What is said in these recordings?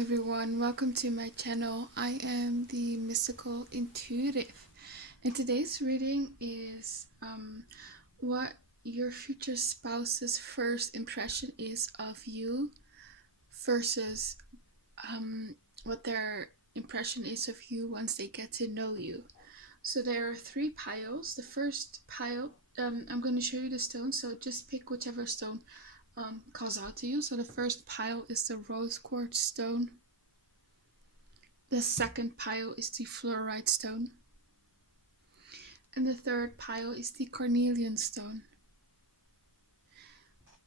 everyone, welcome to my channel. I am the Mystical Intuitive, and today's reading is what your future spouse's first impression is of you versus what their impression is of you once they get to know you. So there are three piles. The first pile, I'm going to show you the stone, so just pick whichever stone calls out to you. So the first pile is the rose quartz stone. The second pile is the fluorite stone. And the third pile is the carnelian stone.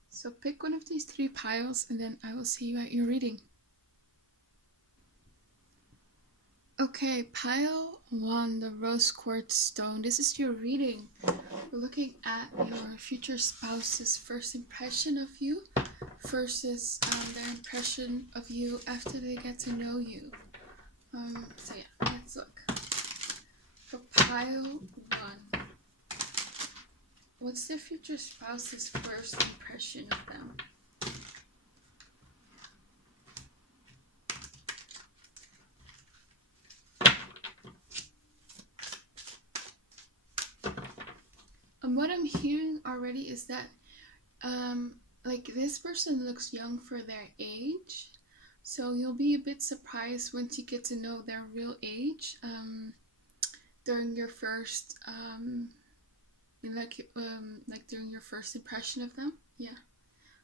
So pick one of these three piles and then I will see you at your reading. Okay, pile 1, the rose quartz stone. This is your reading. We're looking at your future spouse's first impression of you versus their impression of you after they get to know you. So yeah, let's look. For pile 1, what's their future spouse's first impression of them? And what I'm hearing already is that like this person looks young for their age, so you'll be a bit surprised once you get to know their real age during your first during your first impression of them. Yeah.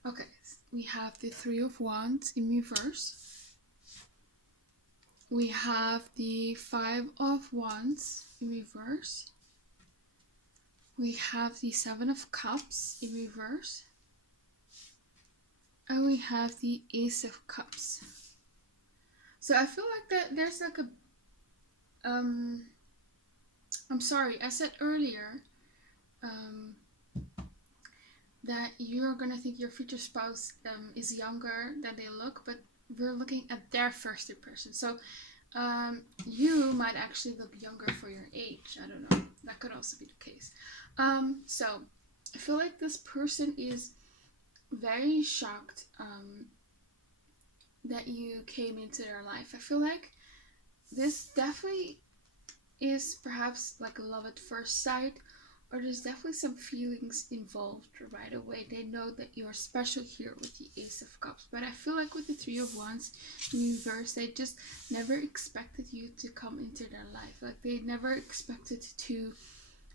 Okay, we have the 3 of Wands in reverse. We have the 5 of Wands in reverse. We have the 7 of Cups in reverse. And we have the Ace of Cups. So I feel like that there's like a I'm sorry, I said earlier that you're gonna think your future spouse is younger than they look, but we're looking at their first impression. So you might actually look younger for your age. I don't know. That could also be the case. So I feel like this person is very shocked that you came into their life. I feel like this definitely is perhaps like a love at first sight, or there's definitely some feelings involved right away. They know that you're special here with the Ace of Cups, but I feel like with the 3 of Wands in reverse, they just never expected you to come into their life. Like they never expected to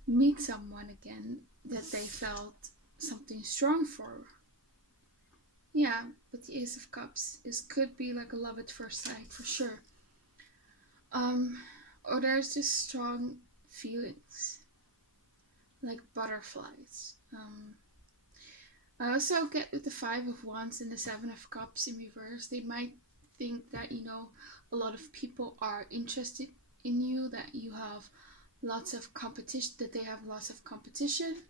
meet someone again that they felt something strong for. Yeah, but the Ace of Cups could be like a love at first sight for sure. Or there's just strong feelings, like butterflies. I also get with the 5 of Wands and the 7 of Cups in reverse. They might think that, you know, a lot of people are interested in you, that you have lots of competition, that they have lots of competition.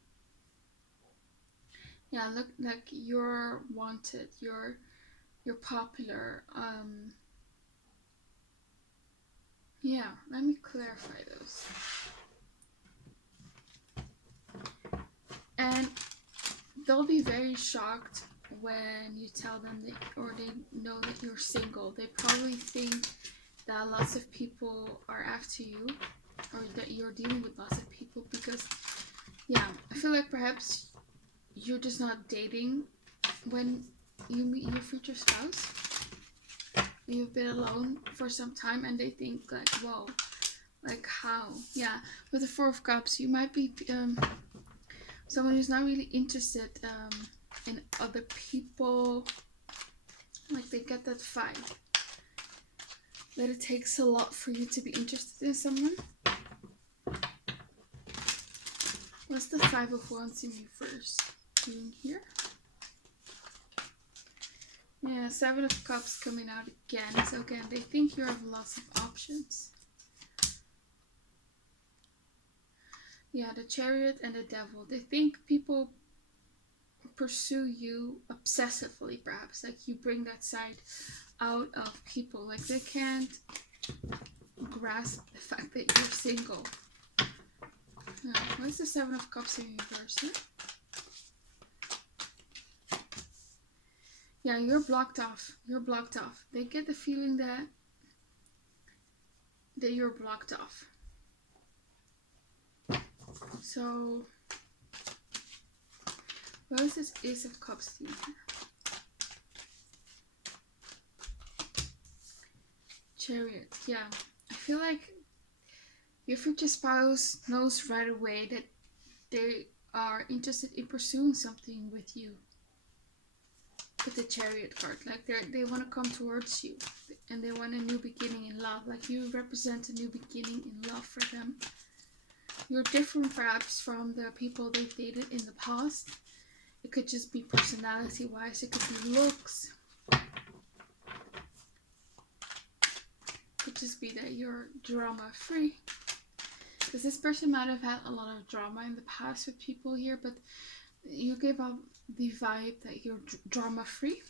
Yeah, look, like you're wanted, you're popular. Yeah, let me clarify those. And they'll be very shocked when you tell them that, or they know that you're single. They probably think that lots of people are after you, or that you're dealing with lots of people, because yeah, I feel like perhaps you're just not dating when you meet your future spouse. You've been alone for some time and they think like, whoa, like how? Yeah, with the 4 of Cups, you might be someone who's not really interested in other people. Like they get that vibe that it takes a lot for you to be interested in someone. What's the 5 of Wands in reverse doing here? Yeah, 7 of Cups coming out again. So again, they think you have lots of options. Yeah, the Chariot and the Devil. They think people pursue you obsessively, perhaps. Like you bring that side out of people. Like they can't grasp the fact that you're single. What's the 7 of Cups in reverse? Huh? Yeah, you're blocked off. You're blocked off. They get the feeling that you're blocked off. So, what is this Ace of Cups theme here? Chariot. Yeah, I feel like your future spouse knows right away that they are interested in pursuing something with you. With the Chariot card, like they want to come towards you, and they want a new beginning in love. Like you represent a new beginning in love for them. You're different perhaps from the people they've dated in the past. It could just be personality wise, it could be looks. It could just be that you're drama free. Because this person might have had a lot of drama in the past with people here, but you give up the vibe that you're drama free.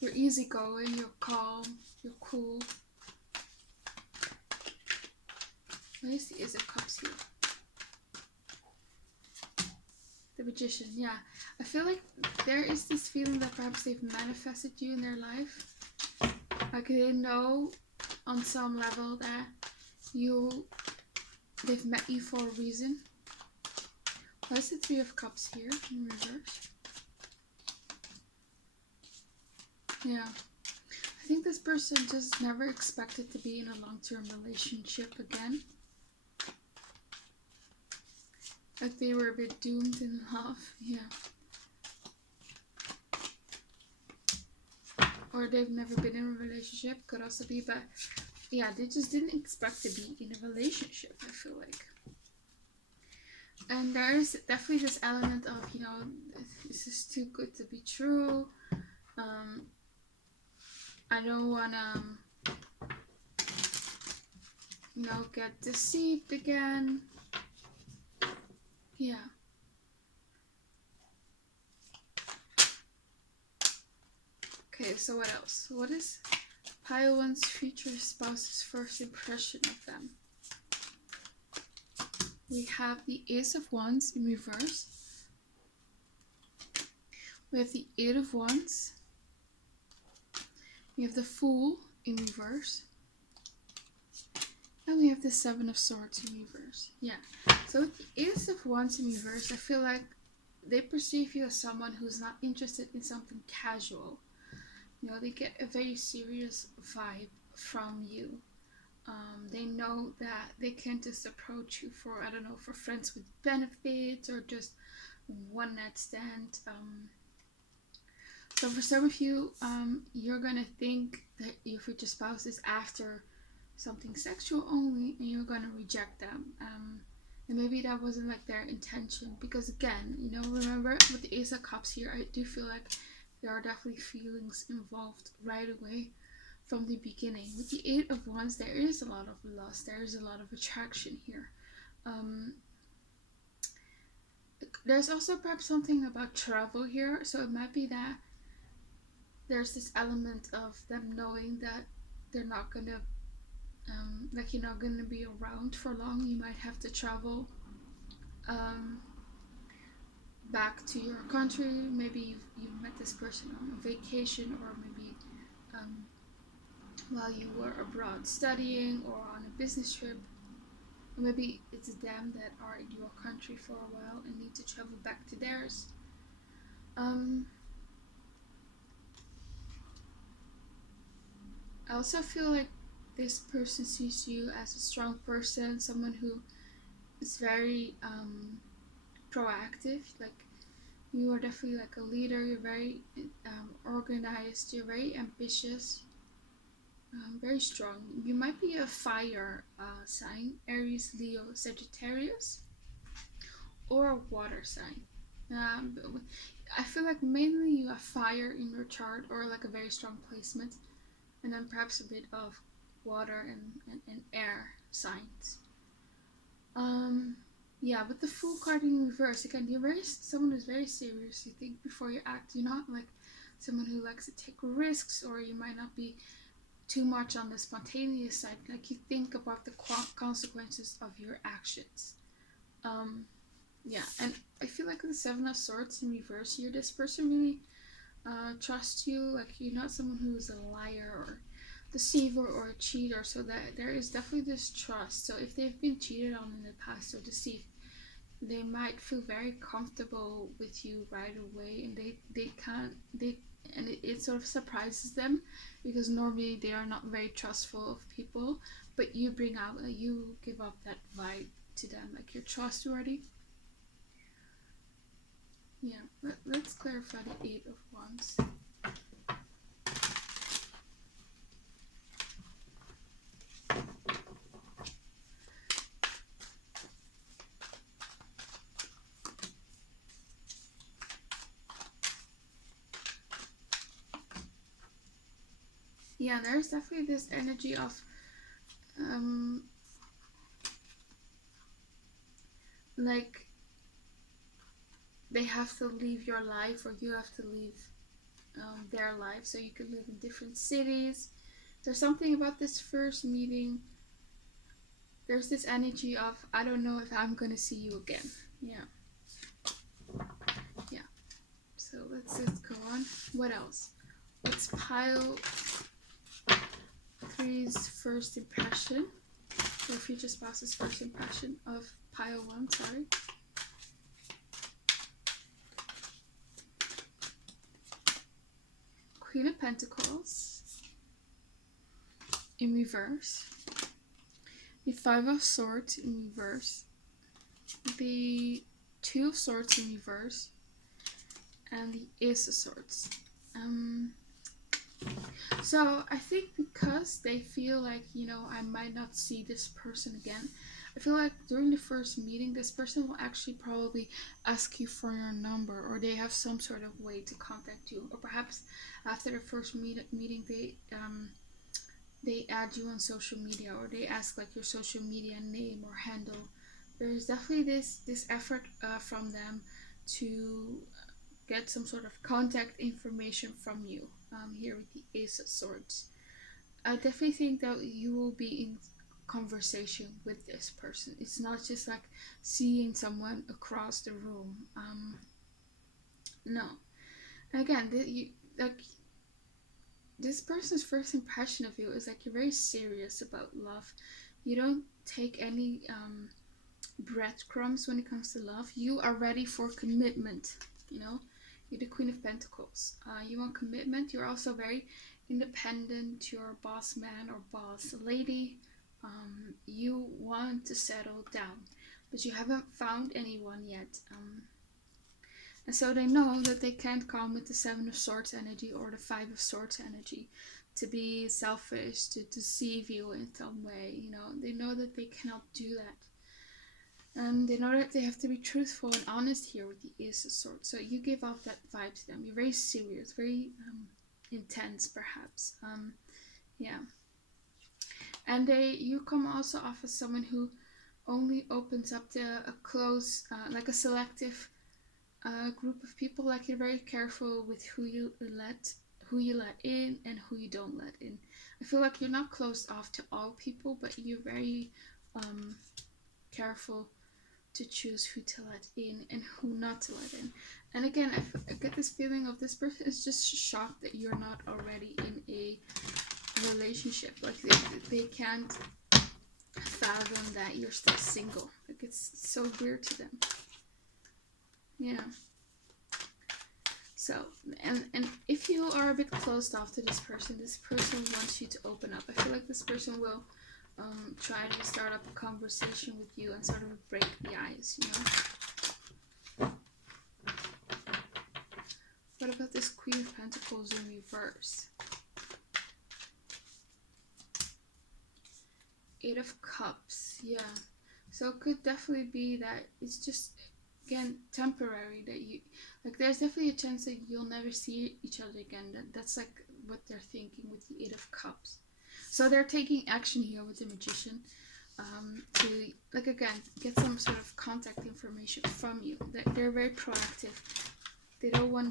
You're easygoing, you're calm, you're cool. What is the Ace of Cups here? The Magician, yeah. I feel like there is this feeling that perhaps they've manifested you in their life. Like they know on some level that they've met you for a reason. Why is the Three of Cups here in reverse? Yeah. I think this person just never expected to be in a long-term relationship again. Like they were a bit doomed in love, yeah. Or they've never been in a relationship, could also be, but yeah, they just didn't expect to be in a relationship, I feel like. And there is definitely this element of, you know, this is too good to be true. I don't want to, you know, get deceived again. Yeah. Okay, so what else? What is Pile One's future spouse's first impression of them? We have the Ace of Wands in reverse. We have the Eight of Wands. We have the Fool in reverse. And we have the Seven of Swords in reverse. Yeah. So with the Ace of Wands in reverse, I feel like they perceive you as someone who's not interested in something casual. You know, they get a very serious vibe from you. They know that they can't just approach you for, I don't know, for friends with benefits or just one night stand. So for some of you, you're gonna think that your future spouse is after something sexual only, and you're gonna reject them. And maybe that wasn't like their intention, because again, you know, remember with the Ace of Cups here, I do feel like there are definitely feelings involved right away from the beginning. With the Eight of Wands, there is a lot of lust, there is a lot of attraction here. There's also perhaps something about travel here, so it might be that there's this element of them knowing that they're not gonna, like you're not gonna be around for long. You might have to travel back to your country. Maybe you met this person on a vacation, or maybe while you were abroad studying or on a business trip. Or maybe it's them that are in your country for a while and need to travel back to theirs. I also feel like this person sees you as a strong person, someone who is very proactive. Like you are definitely like a leader. You're very organized. You're very ambitious. Very strong. You might be a fire sign, Aries, Leo, Sagittarius, or a water sign. I feel like mainly you have fire in your chart, or like a very strong placement, and then perhaps a bit of water and air signs. Yeah, with the Fool card in reverse, again, you're someone who's very serious. You think before you act. You're not like someone who likes to take risks, or you might not be too much on the spontaneous side. Like you think about the consequences of your actions. Yeah, and I feel like with the Seven of Swords in reverse here, this person really trust you. Like, you're not someone who's a liar or deceiver or a cheater, so that there is definitely this trust. So if they've been cheated on in the past or deceived, they might feel very comfortable with you right away, and they can't they and it sort of surprises them, because normally they are not very trustful of people, but you bring out, you give up that vibe to them, like you're trustworthy. Yeah, let's clarify the Eight of Wands. Yeah, there's definitely this energy of like they have to leave your life, or you have to leave their life, so you can live in different cities. There's something about this first meeting. There's this energy of, I don't know if I'm gonna see you again. Yeah. Yeah. So let's just go on. What else? Let's pile three's first impression, or future spouse's first impression of pile one, sorry. Queen of Pentacles in reverse, the Five of Swords in reverse, the Two of Swords in reverse, and the Ace of Swords. So I think because they feel like, I might not see this person again, I feel like during the first meeting, this person will actually probably ask you for your number, or they have some sort of way to contact you, or perhaps after the first meeting they add you on social media, or they ask like your social media name or handle. There's definitely this effort from them to get some sort of contact information from you. Here with the Ace of Swords, I definitely think that you will be in conversation with this person. It's not just like seeing someone across the room. No. And again, this person's first impression of you is like you're very serious about love. You don't take any breadcrumbs when it comes to love. You are ready for commitment. You're the Queen of Pentacles. You want commitment. You're also very independent. You're a boss man or boss lady. You want to settle down, but you haven't found anyone yet. And so they know that they can't come with the Seven of Swords energy or the Five of Swords energy to be selfish, to deceive you in some way. They know that they cannot do that. And they know that they have to be truthful and honest here with the Ace of Swords. So you give off that vibe to them. You're very serious, very intense, perhaps. Yeah. And you come also off as someone who only opens up to a close, like a selective group of people. Like, you're very careful with who you let in and who you don't let in. I feel like you're not closed off to all people, but you're very careful to choose who to let in and who not to let in. And again, I get this feeling of this person is just shocked that you're not already in a relationship. Like they can't fathom that you're still single. Like, it's so weird to them. Yeah. So, and if you are a bit closed off to this person wants you to open up. I feel like this person will try to start up a conversation with you and sort of break the ice, What about this Queen of Pentacles in reverse? Eight of Cups, yeah. So it could definitely be that it's just, again, temporary, that you, like, there's definitely a chance that you'll never see each other again. That's like what they're thinking with the Eight of Cups. So they're taking action here with the Magician to, like, again, get some sort of contact information from you. They're very proactive. They don't want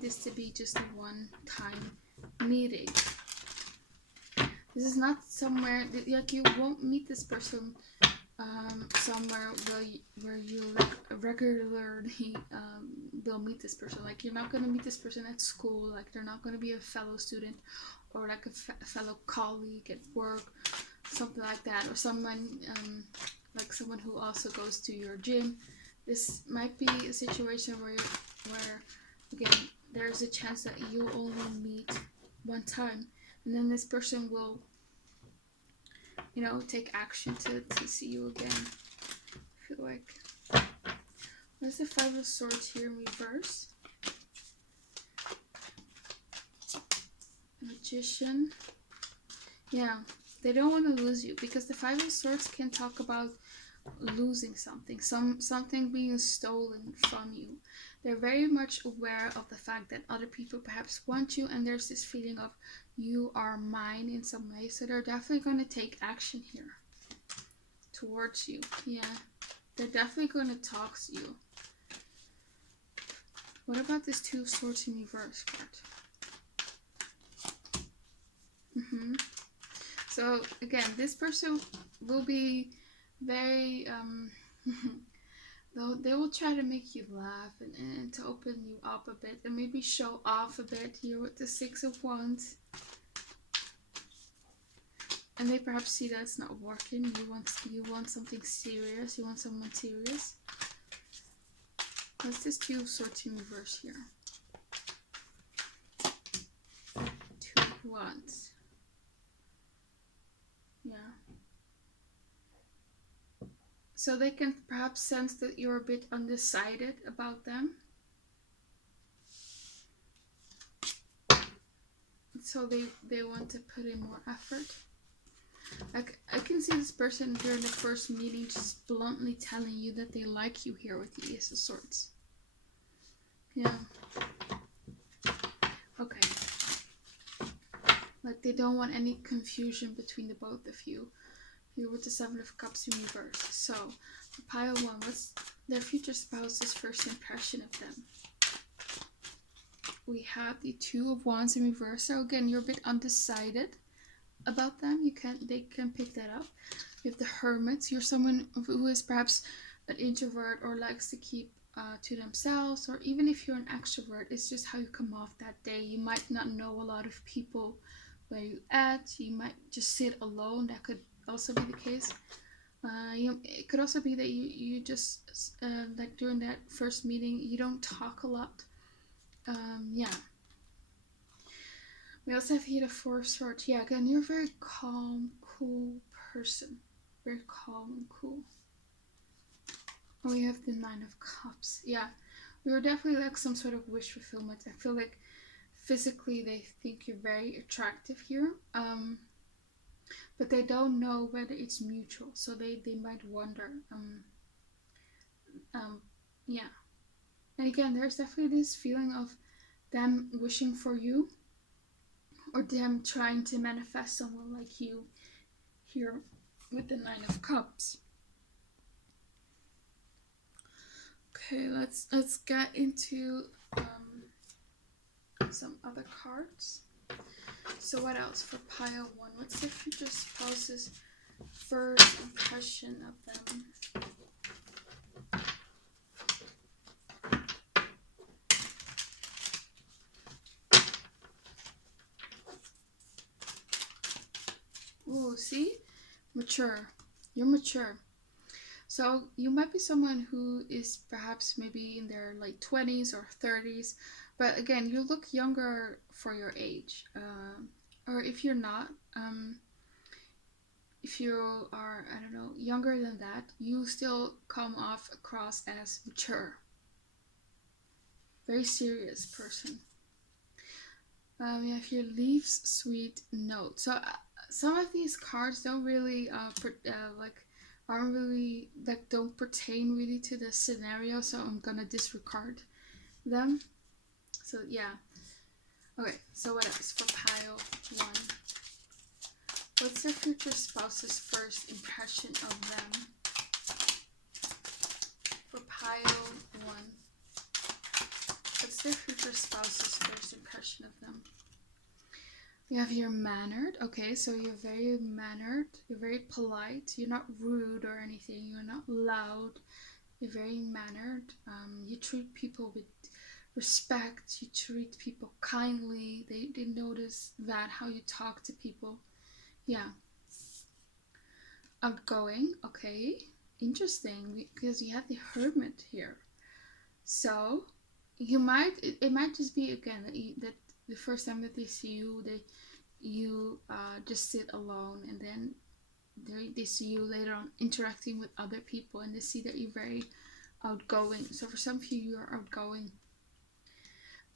this to be just a one-time meeting. This is not somewhere that, like, you won't meet this person somewhere where you like regularly will meet this person. Like, you're not going to meet this person at school. Like, they're not going to be a fellow student or like a fellow colleague at work, something like that, or someone like someone who also goes to your gym. This might be a situation where again, there's a chance that you only meet one time, and then this person will, you know, take action to see you again. I feel like. Where's the Five of Swords here in reverse? Magician. Yeah, they don't want to lose you, because the Five of Swords can talk about losing something, something being stolen from you. They're very much aware of the fact that other people perhaps want you, and there's this feeling of you are mine in some way. So they're definitely going to take action here towards you. Yeah, they're definitely going to talk to you. What about this Two of Swords in reverse card? So again, this person will be very they will try to make you laugh and to open you up a bit, and maybe show off a bit here with the Six of Wands. And they perhaps see that it's not working. You want something serious. You want someone serious. What's this Two of Swords in reverse here? Two of Wands. Yeah. So they can perhaps sense that you're a bit undecided about them. So they want to put in more effort. I can see this person during the first meeting just bluntly telling you that they like you here with the Ace of Swords. Yeah. Okay. Like, they don't want any confusion between the both of you. Here with the Seven of Cups in reverse. So, for pile 1, what's their future spouse's first impression of them? We have the Two of Wands in reverse. So again, you're a bit undecided about them. They can pick that up. You have the Hermit. You're someone who is perhaps an introvert or likes to keep to themselves, or even if you're an extrovert, it's just how you come off that day. You might not know a lot of people where you at. You might just sit alone. That could also be the case. It could also be that you just like during that first meeting, you don't talk a lot. Yeah. We also have here the Four of Swords. Yeah, again, you're a very calm, cool person. Very calm and cool. And we have the Nine of Cups. Yeah, you're definitely like some sort of wish fulfillment. I feel like physically they think you're very attractive here. But they don't know whether it's mutual. So they might wonder. Yeah. And again, there's definitely this feeling of them wishing for you, or them trying to manifest someone like you here with the Nine of Cups. Okay, let's get into some other cards. So what else for pile 1? What's the future spouse's first impression of them? Oh, see? Mature. You're mature. So you might be someone who is perhaps maybe in their late 20s or 30s. But again, you look younger for your age. Or if you're not, if you are, I don't know, younger than that, you still come off across as mature. Very serious person. We have here Leaves Sweet Note. So some of these cards don't really don't pertain really to the scenario, so I'm gonna disregard them. So yeah. Okay, so what else for pile 1? What's their future spouse's first impression of them? For pile 1. What's their future spouse's first impression of them? We have here mannered. Okay, so you're very mannered. You're very polite. You're not rude or anything. You're not loud. You're very mannered. You treat people with respect, you treat people kindly, they notice that, how you talk to people. Yeah. Outgoing, okay, interesting, because you have the Hermit here. So you might, it might just be again that the first time that they see you, you just sit alone, and then they see you later on interacting with other people, and they see that you're very outgoing. So for some of you, you're outgoing.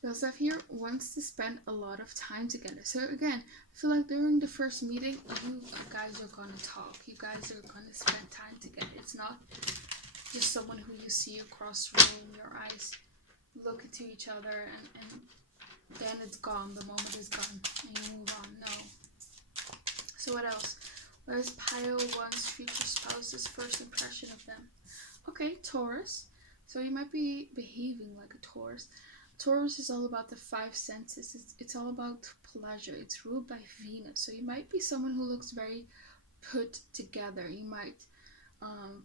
We also have here wants to spend a lot of time together. So again, I feel like during the first meeting, you guys are gonna talk. You guys are gonna spend time together. It's not just someone who you see across the room, your eyes look into each other, and then it's gone. The moment is gone, and you move on. No. So what else? Where's Pile one's future spouse's first impression of them? Okay, Taurus. So you might be behaving like a Taurus. Taurus is all about the five senses. It's all about pleasure. It's ruled by Venus. So you might be someone who looks very put together. You might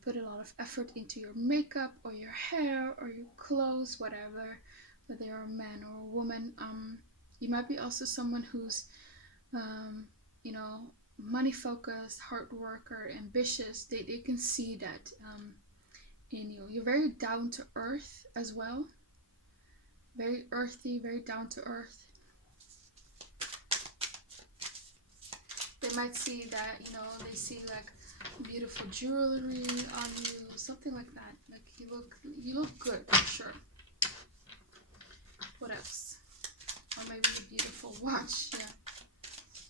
put a lot of effort into your makeup or your hair or your clothes, whatever, whether you're a man or a woman. You might be also someone who's, you know, money focused, hard worker, ambitious. They can see that in you. You're very down to earth as well. Very earthy, very down to earth. They might see that, you know, they see like beautiful jewelry on you, something like that. Like you look good for sure. What else? Or maybe a beautiful watch, yeah.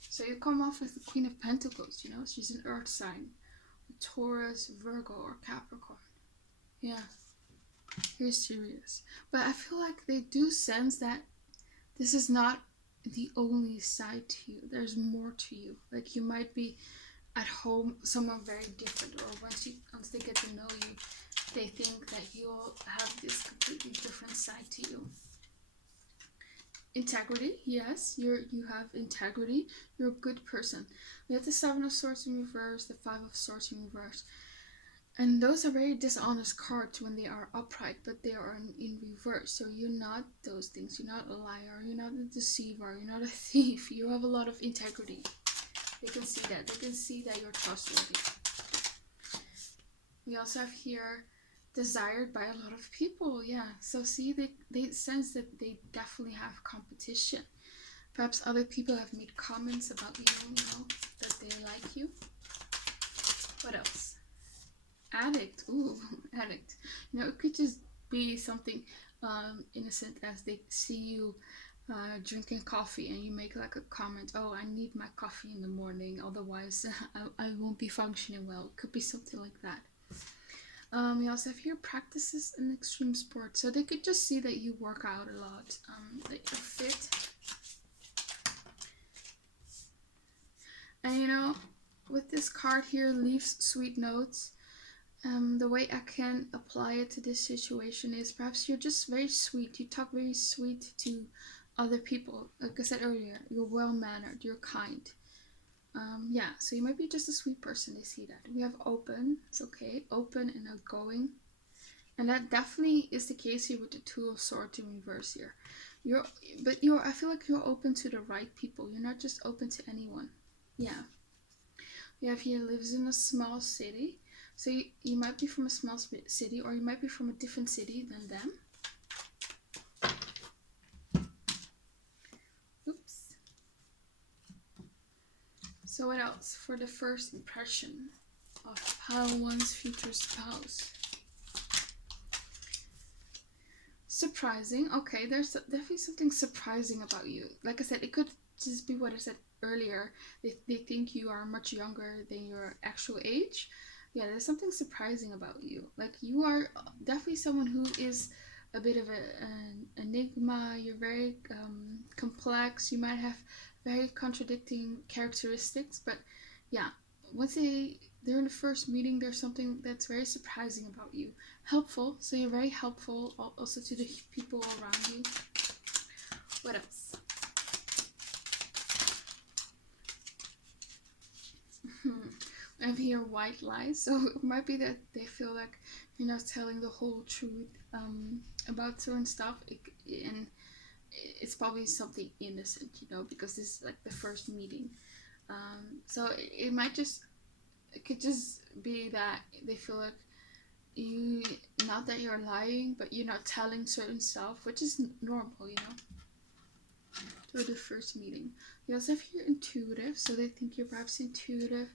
So you come off with the Queen of Pentacles, you know, she's an earth sign. Taurus, Virgo, or Capricorn. Yeah. You're serious. But I feel like they do sense that this is not the only side to you. There's more to you. Like you might be at home someone very different, or once they get to know you, they think that you'll have this completely different side to you. Integrity, yes, you have integrity. You're a good person. We have the Seven of Swords in reverse, the Five of Swords in reverse. And those are very dishonest cards when they are upright, but they are in reverse. So you're not those things. You're not a liar. You're not a deceiver. You're not a thief. You have a lot of integrity. They can see that. They can see that you're trustworthy. We also have here desired by a lot of people. Yeah. So see, they sense that they definitely have competition. Perhaps other people have made comments about you, you know, that they like you. What else? Addict. Ooh, addict. You know, it could just be something innocent as they see you drinking coffee and you make like a comment, oh, I need my coffee in the morning, otherwise I won't be functioning well. It could be something like that. We also have here practices in extreme sports. So they could just see that you work out a lot, that you're fit. And you know, with this card here, leaves sweet notes. The way I can apply it to this situation is perhaps you're just very sweet. You talk very sweet to other people. Like I said earlier, you're well-mannered, you're kind. Yeah, so you might be just a sweet person. They see that. We have open. It's okay. Open and outgoing. And that definitely is the case here with the Two of Swords in reverse here. I feel like you're open to the right people. You're not just open to anyone. Yeah. We have here lives in a small city. So you might be from a small city, or you might be from a different city than them. Oops. So what else for the first impression of Pile 1's future spouse? Surprising. Okay, there's definitely something surprising about you. Like I said, it could just be what I said earlier. They think you are much younger than your actual age. Yeah, there's something surprising about you. Like you are definitely someone who is a bit of an enigma. You're very complex. You might have very contradicting characteristics, but yeah, once they're in the first meeting, there's something that's very surprising about you. Helpful, so you're very helpful also to the people around you. What else? I have here white lies, so it might be that they feel like you're not telling the whole truth about certain stuff. and it's probably something innocent, you know, because this is like the first meeting. So it could just be that they feel like you, not that you're lying, but you're not telling certain stuff, which is normal, you know, through the first meeting. You also have your intuitive, so they think you're perhaps intuitive.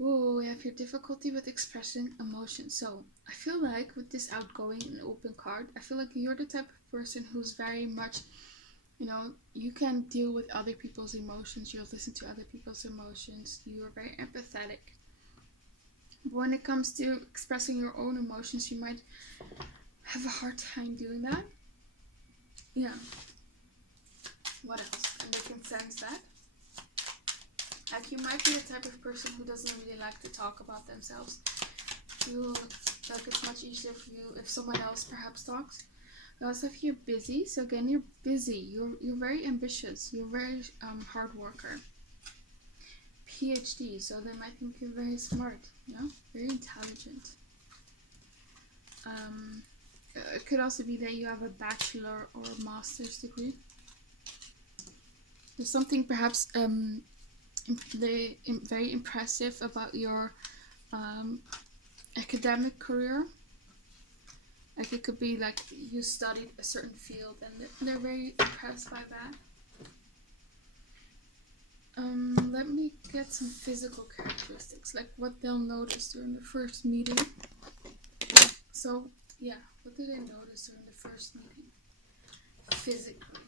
Oh, we have your difficulty with expressing emotion. So I feel like with this outgoing and open card, I feel like you're the type of person who's very much, you know, you can deal with other people's emotions. You'll listen to other people's emotions. You're very empathetic. But when it comes to expressing your own emotions, you might have a hard time doing that. Yeah. What else? And they can sense that. Like, you might be the type of person who doesn't really like to talk about themselves. Like, it's much easier for you if someone else perhaps talks. You also have you're busy. So again, you're busy. You're very ambitious. You're very hard worker. PhD. So they might think you're very smart. You know, very intelligent. It could also be that you have a bachelor or a master's degree. There's something perhaps very impressive about your academic career. Like, it could be like you studied a certain field and they're very impressed by that. Let me get some physical characteristics, like what they'll notice during the first meeting. So yeah, what do they notice during the first meeting? Physically.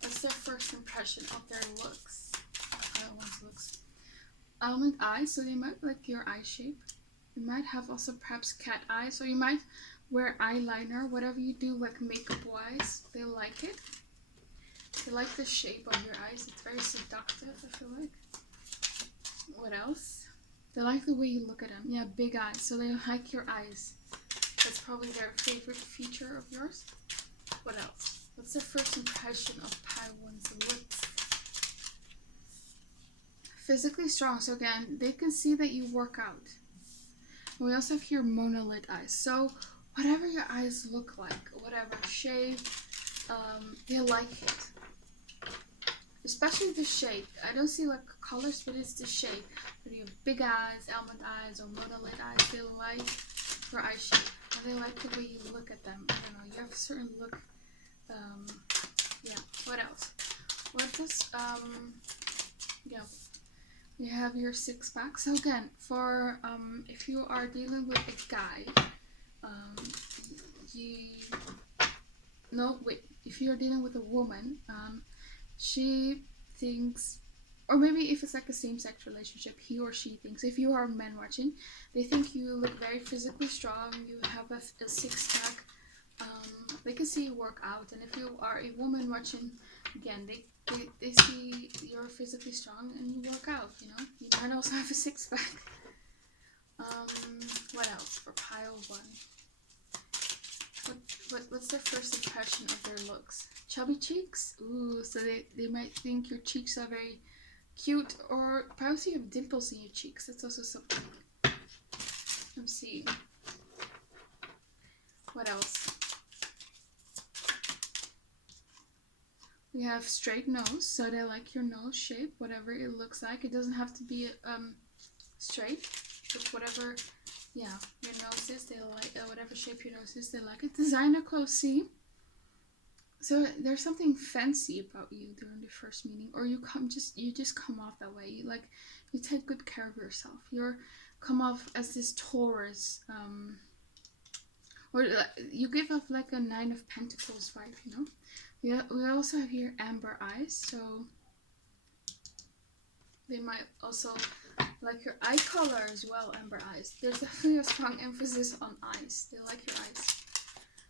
What's their first impression of their looks? One's looks. Almond eyes, so they might like your eye shape. You might have also perhaps cat eyes, so you might wear eyeliner, whatever you do, like makeup wise. They like it. They like the shape of your eyes. It's very seductive, I feel like. What else? They like the way you look at them. Yeah, big eyes, so they like your eyes. That's probably their favorite feature of yours. What else? What's their first impression of One's looks? Physically strong, so again, they can see that you work out. We also have here monolith eyes, so whatever your eyes look like, whatever shape, they like it. Especially the shape. I don't see like colors, but it's the shape. Whether you have big eyes, almond eyes, or monolith eyes, they like your eye shape. And they like the way you look at them. I don't know, you have a certain look. Yeah, what else? What does, yeah. You have your six pack. So again, for if you are dealing with a guy, if you're dealing with a woman, she thinks, or maybe if it's like a same-sex relationship, he or she thinks, if you are men watching, they think you look very physically strong, you have a six-pack, they can see you work out, and if you are a woman watching, again, they see you're physically strong and you work out, you know? You might also have a six-pack. What else for pile one? What's their first impression of their looks? Chubby cheeks? Ooh, so they might think your cheeks are very cute, or perhaps you have dimples in your cheeks. That's also something I'm seeing. What else? We have straight nose, so they like your nose shape, whatever it looks like. It doesn't have to be straight, but whatever, yeah, your nose is, they like whatever shape your nose is, they like it. Designer clothes, see? So there's something fancy about you during the first meeting, or you just come off that way. You take good care of yourself. You come off as this Taurus, or you give off like a Nine of Pentacles vibe, you know. We also have here amber eyes, so they might also like your eye color as well. Amber eyes. There's definitely a strong emphasis on eyes. They like your eyes.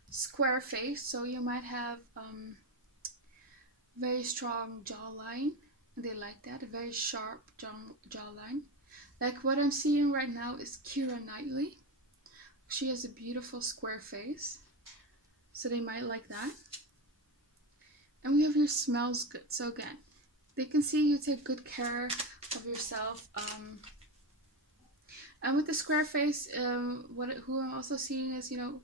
Square face, so you might have very strong jawline. They like that, a very sharp jawline. Like what I'm seeing right now is Keira Knightley. She has a beautiful square face, so they might like that. And we have your smells good. So again, they can see you take good care of yourself. And with the square face, who I'm also seeing is, you know,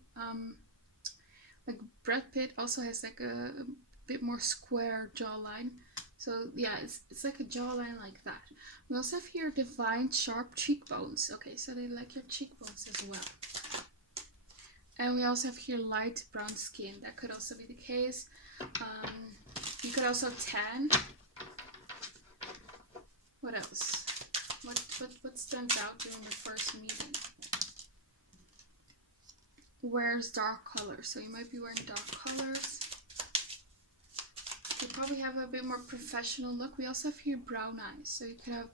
like Brad Pitt also has like a bit more square jawline. So yeah, it's like a jawline like that. We also have here divine sharp cheekbones. Okay, so they like your cheekbones as well. And we also have here light brown skin. That could also be the case. You could also tan. What else? What stands out during the first meeting? Wears dark colors. So you might be wearing dark colors. You probably have a bit more professional look. We also have here brown eyes. So you could have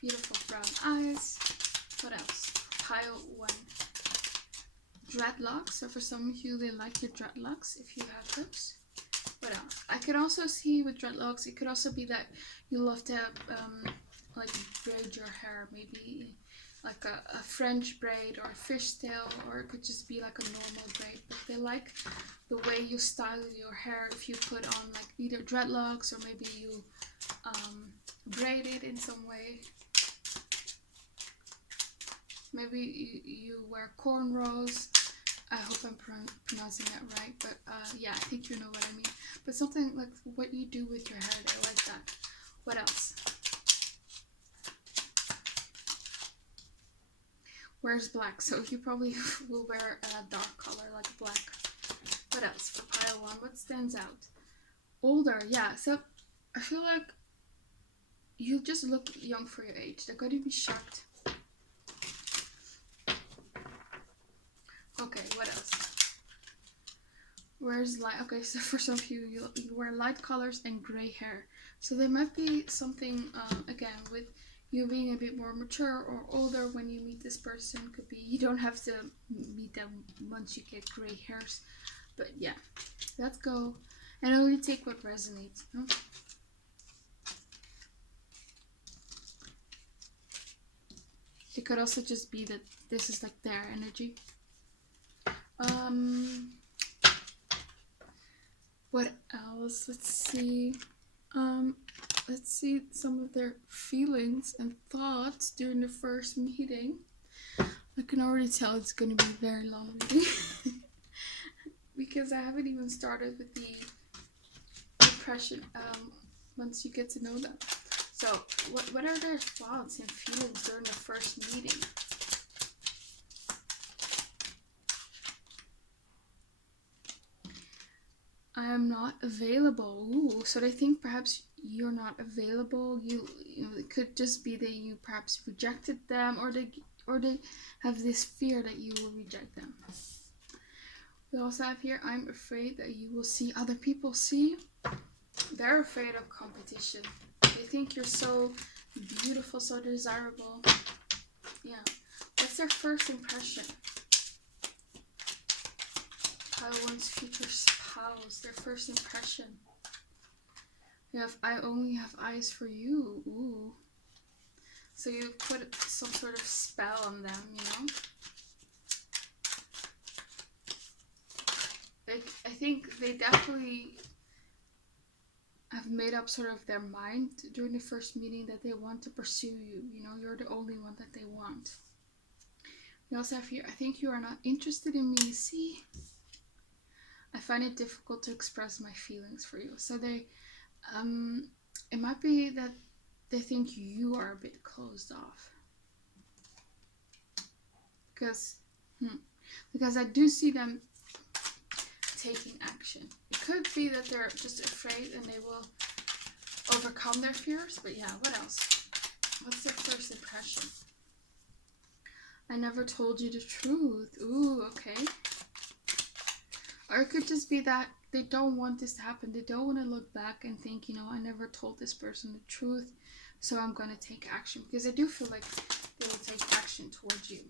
beautiful brown eyes. What else? Pile 1. Dreadlocks. So for some of you, they like your dreadlocks if you have those. What else? I could also see with dreadlocks, it could also be that you love to like braid your hair, maybe like a French braid or a fishtail, or it could just be like a normal braid. But they like the way you style your hair if you put on like either dreadlocks or maybe you braid it in some way. Maybe you wear cornrows. I hope I'm pronouncing that right, but yeah, I think you know what I mean. But something like what you do with your hair, I like that. What else? Wears black, so you probably will wear a dark color like black. What else for pile 1? What stands out? Older, yeah. So I feel like you just look young for your age. They're going to be shocked. Okay, what else? Wears light. Okay, so for some of you, you wear light colors and gray hair. So there might be something again with you being a bit more mature or older when you meet this person. Could be you don't have to meet them once you get gray hairs. But yeah, let's go and only take what resonates. No? It could also just be that this is like their energy. What else? Let's see. Let's see some of their feelings and thoughts during the first meeting. I can already tell it's going to be a very long meeting because I haven't even started with the impression once you get to know them. So, what are their thoughts and feelings during the first meeting? I am not available. Ooh, so they think perhaps you're not available. You know, it could just be that you perhaps rejected them, or they have this fear that you will reject them. We also have here, I'm afraid that you will see other people see. They're afraid of competition. They think you're so beautiful, so desirable. Yeah. What's their first impression? Pile 1's future spouse, their first impression. You have, I only have eyes for you. Ooh. So you put some sort of spell on them, you know? Like, I think they definitely have made up sort of their mind during the first meeting that they want to pursue you. You know, you're the only one that they want. We also have here, I think you are not interested in me. See? I find it difficult to express my feelings for you. So they, it might be that they think you are a bit closed off. Because I do see them taking action. It could be that they're just afraid and they will overcome their fears. But yeah, what else? What's their first impression? I never told you the truth. Ooh, okay. Or it could just be that they don't want this to happen. They don't want to look back and think, you know, I never told this person the truth, so I'm going to take action. Because I do feel like they will take action towards you.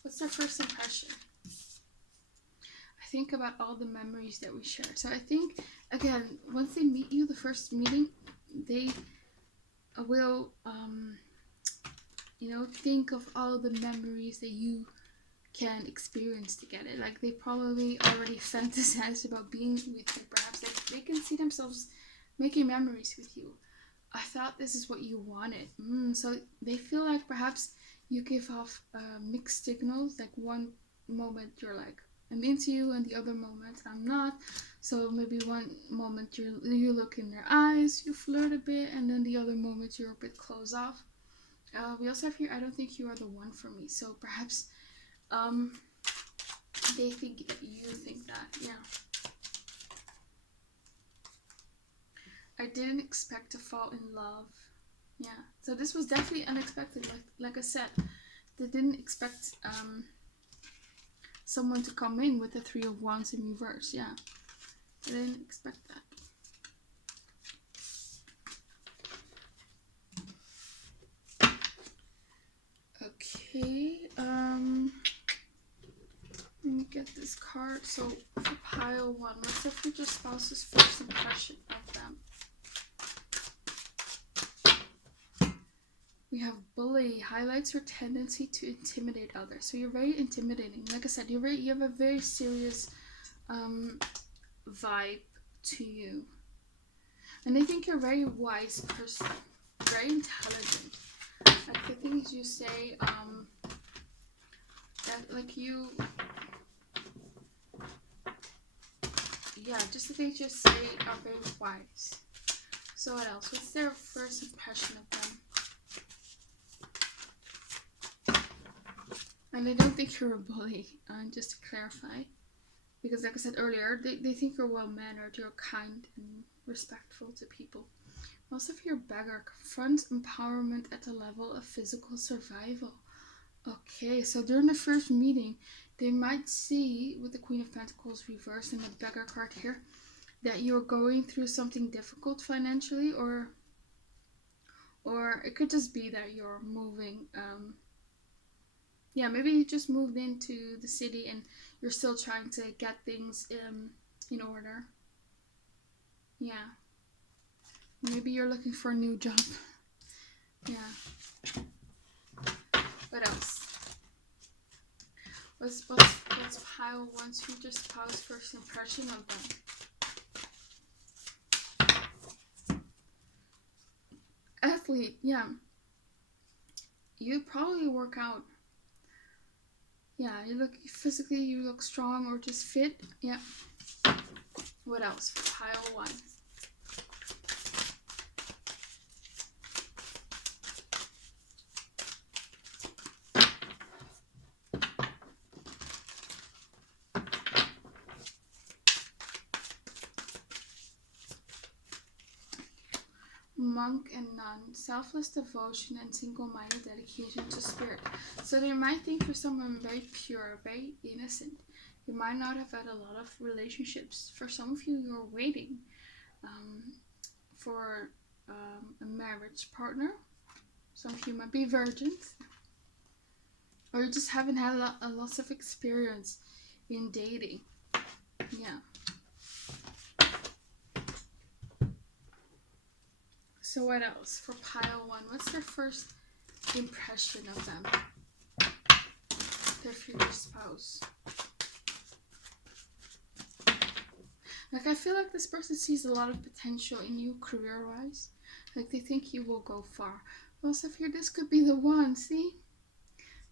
What's their first impression? I think about all the memories that we share. So I think, again, once they meet you, the first meeting, they will, you know, think of all the memories that you can experience together. Like, they probably already fantasize about being with you. Perhaps they can see themselves making memories with you. I thought this is what you wanted. So they feel like perhaps you give off mixed signals. Like one moment you're like, I'm into you, and the other moment I'm not. So maybe one moment you look in their eyes, you flirt a bit, and then the other moment you're a bit closed off. We also have here, I don't think you are the one for me. So perhaps they think that you think that, yeah. I didn't expect to fall in love. Yeah, so this was definitely unexpected. Like I said, they didn't expect someone to come in with the Three of Wands in reverse. Yeah, I didn't expect that. Okay, let me get this card. So for pile 1, what's the future spouse's first impression of them? We have bully, highlights your tendency to intimidate others. So you're very intimidating. Like I said, you have a very serious vibe to you. And I think you're a very wise person, very intelligent. Like the things you say, that like you, yeah, just the things you say are very wise. So what else? What's their first impression of them? And I don't think you're a bully, just to clarify. Because like I said earlier, they think you're well-mannered, you're kind and respectful to people. Also, if you're a beggar, confronts empowerment at the level of physical survival. Okay, so during the first meeting, they might see, with the Queen of Pentacles reversed and the beggar card here, that you're going through something difficult financially, or it could just be that you're moving, yeah, maybe you just moved into the city and you're still trying to get things in order. Yeah. Maybe you're looking for a new job. Yeah. What else? What's pile 1's future spouse first impression of them? Athlete, yeah. You probably work out. Yeah, you look strong or just fit. Yeah. What else? Pile 1. Monk and nun, selfless devotion and single-minded dedication to spirit. So they might think you're someone very pure, very innocent. You might not have had a lot of relationships. For some of you, you're waiting for a marriage partner. Some of you might be virgins, or you just haven't had a lot of experience in dating. Yeah. So what else for pile 1? What's their first impression of them? Their future spouse. Like, I feel like this person sees a lot of potential in you career-wise. Like, they think you will go far. Also, if this could be the one, see?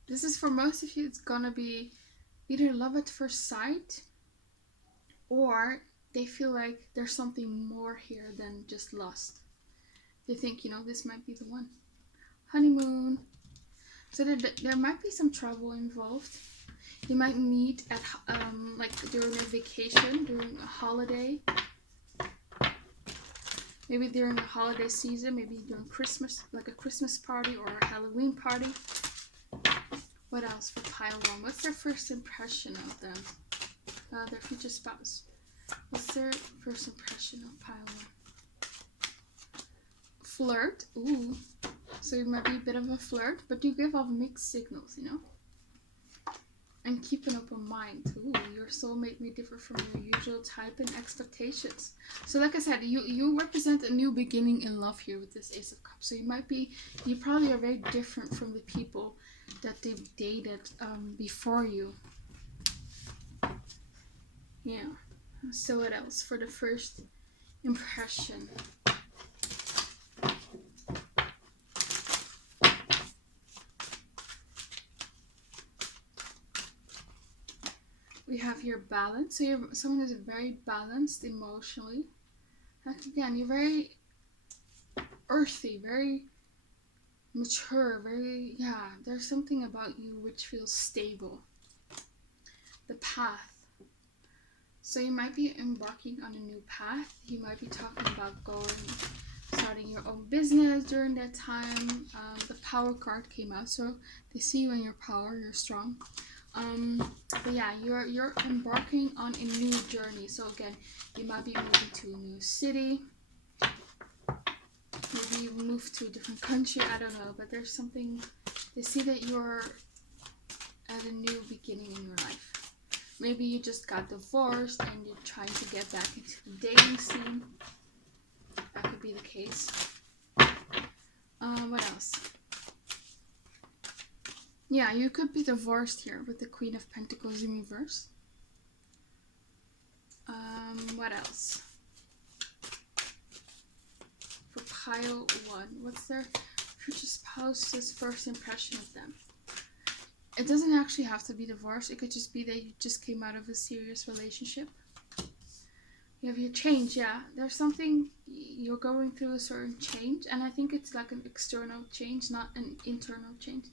This is for most of you, it's gonna be either love at first sight, or they feel like there's something more here than just lust. They think, this might be the one. Honeymoon. So there might be some trouble involved. You might meet at like during a vacation, during a holiday. Maybe during the holiday season, maybe during Christmas, like a Christmas party or a Halloween party. What else for pile 1? What's their first impression of them? Their future spouse. What's their first impression of pile 1? Flirt. Ooh. So you might be a bit of a flirt, but you give off mixed signals, And keep an open mind. Ooh, your soulmate may differ from your usual type and expectations. So like I said, you represent a new beginning in love here with this Ace of Cups. So you probably are very different from the people that they've dated before you. Yeah. So what else for the first impression? have here balance. So you're someone who's very balanced emotionally. Like again, you're very earthy, very mature, very, yeah, there's something about you which feels stable. The path. So you might be embarking on a new path. You might be talking about starting your own business during that time. The power card came out, so they see you in your power, you're strong. But yeah, you're embarking on a new journey. So again, you might be moving to a new city. Maybe you move to a different country, I don't know. But there's something, they see that you're at a new beginning in your life. Maybe you just got divorced and you're trying to get back into the dating scene. That could be the case. What else? Yeah, you could be divorced here with the Queen of Pentacles in reverse. What else? For pile 1, what's their future spouse's first impression of them? It doesn't actually have to be divorce. It could just be that you just came out of a serious relationship. You have your change, yeah. There's something, you're going through a certain change, and I think it's like an external change, not an internal change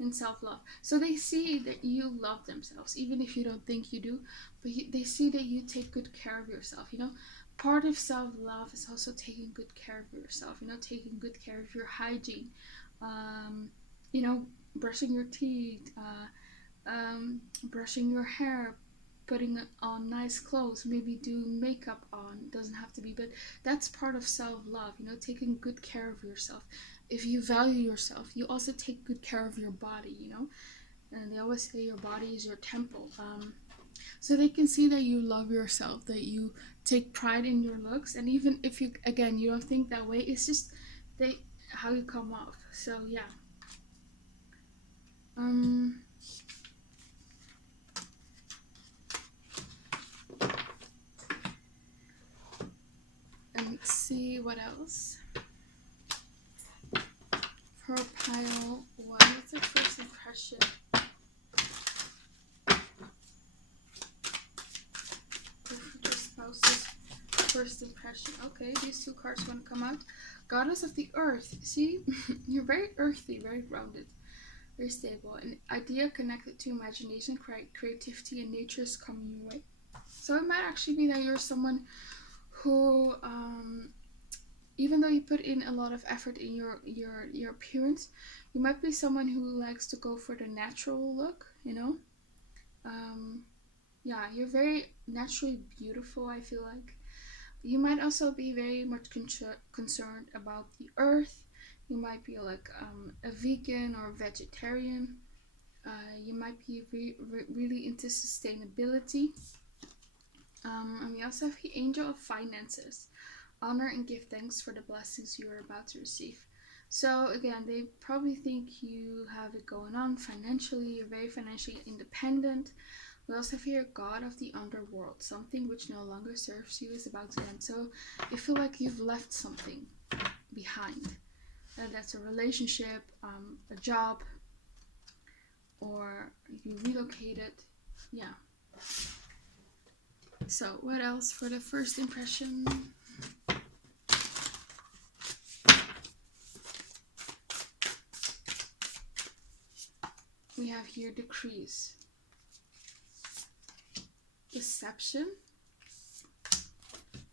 in self-love. So they see that you love themselves, even if you don't think you do, but they see that you take good care of yourself, you know. Part of self-love is also taking good care of yourself, you know, taking good care of your hygiene, you know, brushing your teeth, brushing your hair, putting on nice clothes, maybe doing makeup on, doesn't have to be, but that's part of self-love, you know, taking good care of yourself. If you value yourself, you also take good care of your body, you know, and they always say your body is your temple. So they can see that you love yourself, that you take pride in your looks, and even if you, again, you don't think that way, it's just how you come off. So yeah. Let's see what else. For pile 1, what's their first impression? For future spouse's first impression. Okay, these 2 cards want to come out. Goddess of the Earth. See, you're very earthy, very grounded, very stable. An idea connected to imagination, creativity, and nature is coming your way. So it might actually be that you're someone who, even though you put in a lot of effort in your appearance, you might be someone who likes to go for the natural look, you know. Yeah, you're very naturally beautiful, I feel like. You might also be very much concerned about the earth. You might be like a vegan or vegetarian. You might be really into sustainability. And we also have the Angel of Finances. Honor and give thanks for the blessings you are about to receive. So again, they probably think you have it going on financially. You're very financially independent. We also have here God of the Underworld. Something which no longer serves you is about to end. So you feel like you've left something behind. That's a relationship, a job, or you relocated. Yeah. So what else for the first impression? We have here decrease, deception,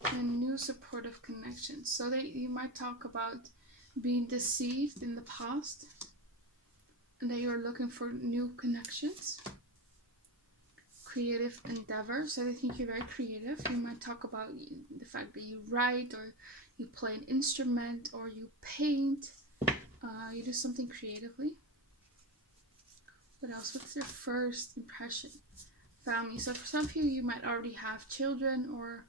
and new supportive connections. So you might talk about being deceived in the past and that you're looking for new connections. Creative endeavor. So they think you're very creative. You might talk about the fact that you write, or you play an instrument, or you paint. You do something creatively. What else? What's your first impression? Family. So for some of you, you might already have children, or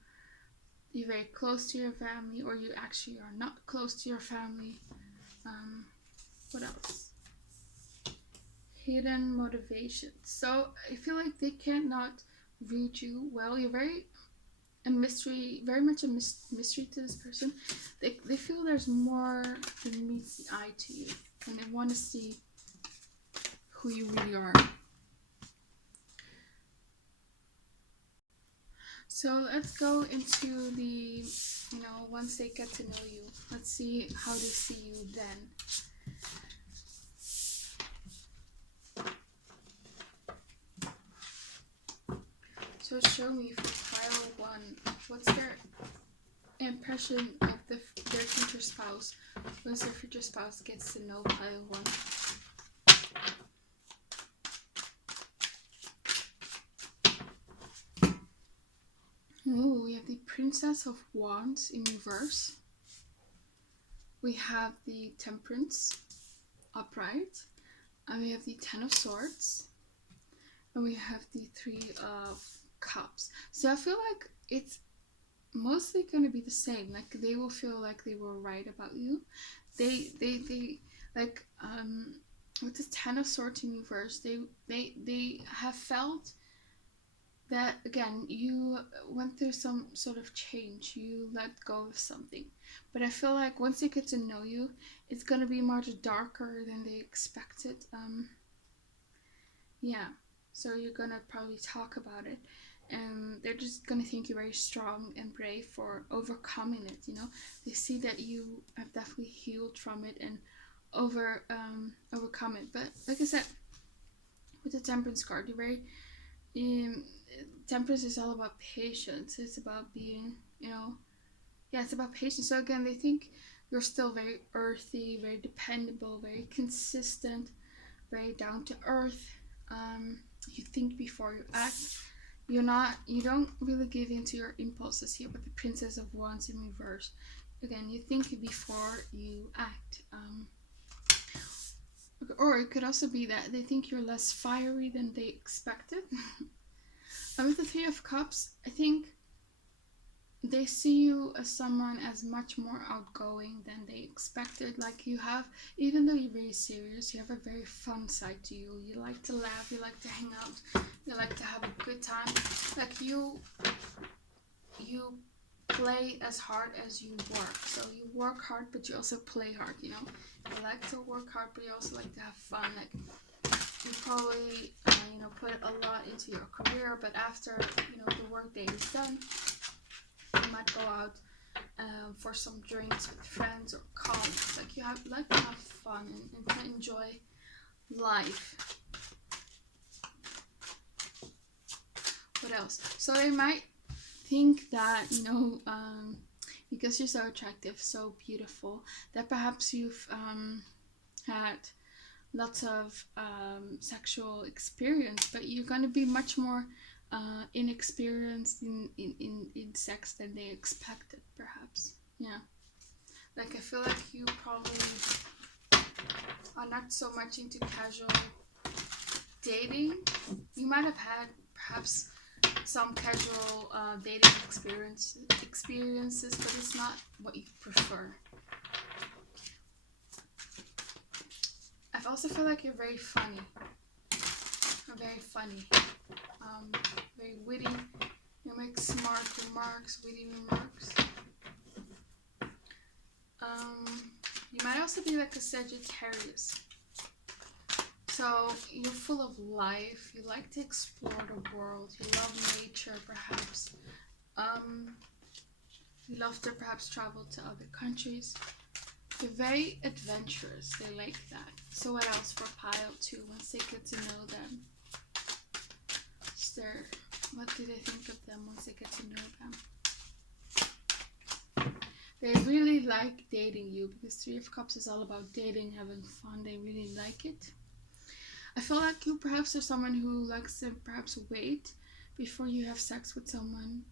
you're very close to your family, or you actually are not close to your family. What else? Hidden motivation. So I feel like they cannot read you well. You're very mystery to this person. They feel there's more than meets the eye to you, and they want to see who you really are. So let's go into the, once they get to know you. Let's see how they see you then. So show me for pile 1, what's their impression of their future spouse once their future spouse gets to know pile 1. Ooh, we have the Princess of Wands in reverse. We have the Temperance upright. And we have the Ten of Swords. And we have the Three of Cups. So I feel like it's mostly going to be the same. Like, they will feel like they were right about you. They like, with the Ten of Swords in reverse, they have felt that, again, you went through some sort of change. You let go of something. But I feel like once they get to know you, it's going to be much darker than they expected. Yeah. So you're going to probably talk about it. And they're just going to think you're very strong and brave for overcoming it, They see that you have definitely healed from it and overcome it. But like I said, with the Temperance card, you're very... Temperance is all about patience. It's about being, it's about patience. So again, they think you're still very earthy, very dependable, very consistent, very down to earth. You think before you act. You don't really give in to your impulses here with the Princess of Wands in reverse. Again, you think before you act. Or it could also be that they think you're less fiery than they expected. And with the Three of Cups, I think they see you as someone as much more outgoing than they expected. Like, you have, even though you're very serious, you have a very fun side to you. You like to laugh, you like to hang out, you like to have a good time. Like, you play as hard as you work. So you work hard, but you also play hard, You like to work hard, but you also like to have fun. Like, you probably, put a lot into your career, but after, the work day is done, you might go out for some drinks with friends or colleagues. Like, you like to have fun and to enjoy life. What else? So they might think that, because you're so attractive, so beautiful, that perhaps you've had lots of sexual experience, but you're going to be much more inexperienced in sex than they expected, perhaps. Yeah. Like, I feel like you probably are not so much into casual dating. You might have had perhaps some casual dating experiences, but it's not what you prefer. I also feel like you're very funny. Very witty. You make smart remarks, witty remarks. You might also be like a Sagittarius. So you're full of life. You like to explore the world. You love nature, perhaps. You love to perhaps travel to other countries. You're very adventurous. They like that. So what else for pile 2 once they get to know them? What do they think of them once they get to know them? They really like dating you, because Three of Cups is all about dating, having fun. They really like it. I feel like you perhaps are someone who likes to perhaps wait before you have sex with someone,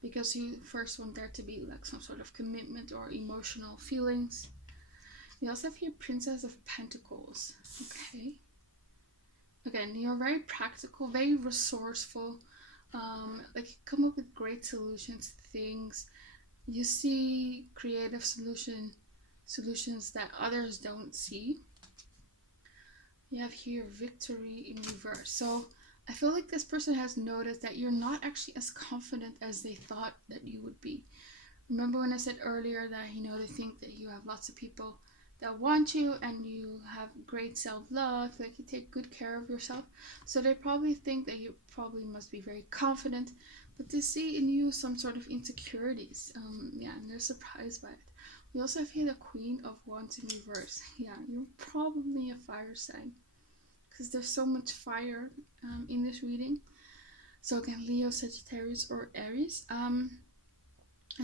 because you first want there to be like some sort of commitment or emotional feelings. You also have here Princess of Pentacles. Okay. Again, you're very practical, very resourceful. Like, you come up with great solutions to things. You see creative solutions that others don't see. You have here Victory in reverse. So I feel like this person has noticed that you're not actually as confident as they thought that you would be. Remember when I said earlier that, they think that you have lots of people that want you and you have great self-love, like you take good care of yourself. So they probably think that you probably must be very confident, but they see in you some sort of insecurities. Yeah, and they're surprised by it. We also have here the Queen of Wands in reverse. Yeah, you're probably a fire sign because there's so much fire in this reading. So again, Leo, Sagittarius, or Aries. And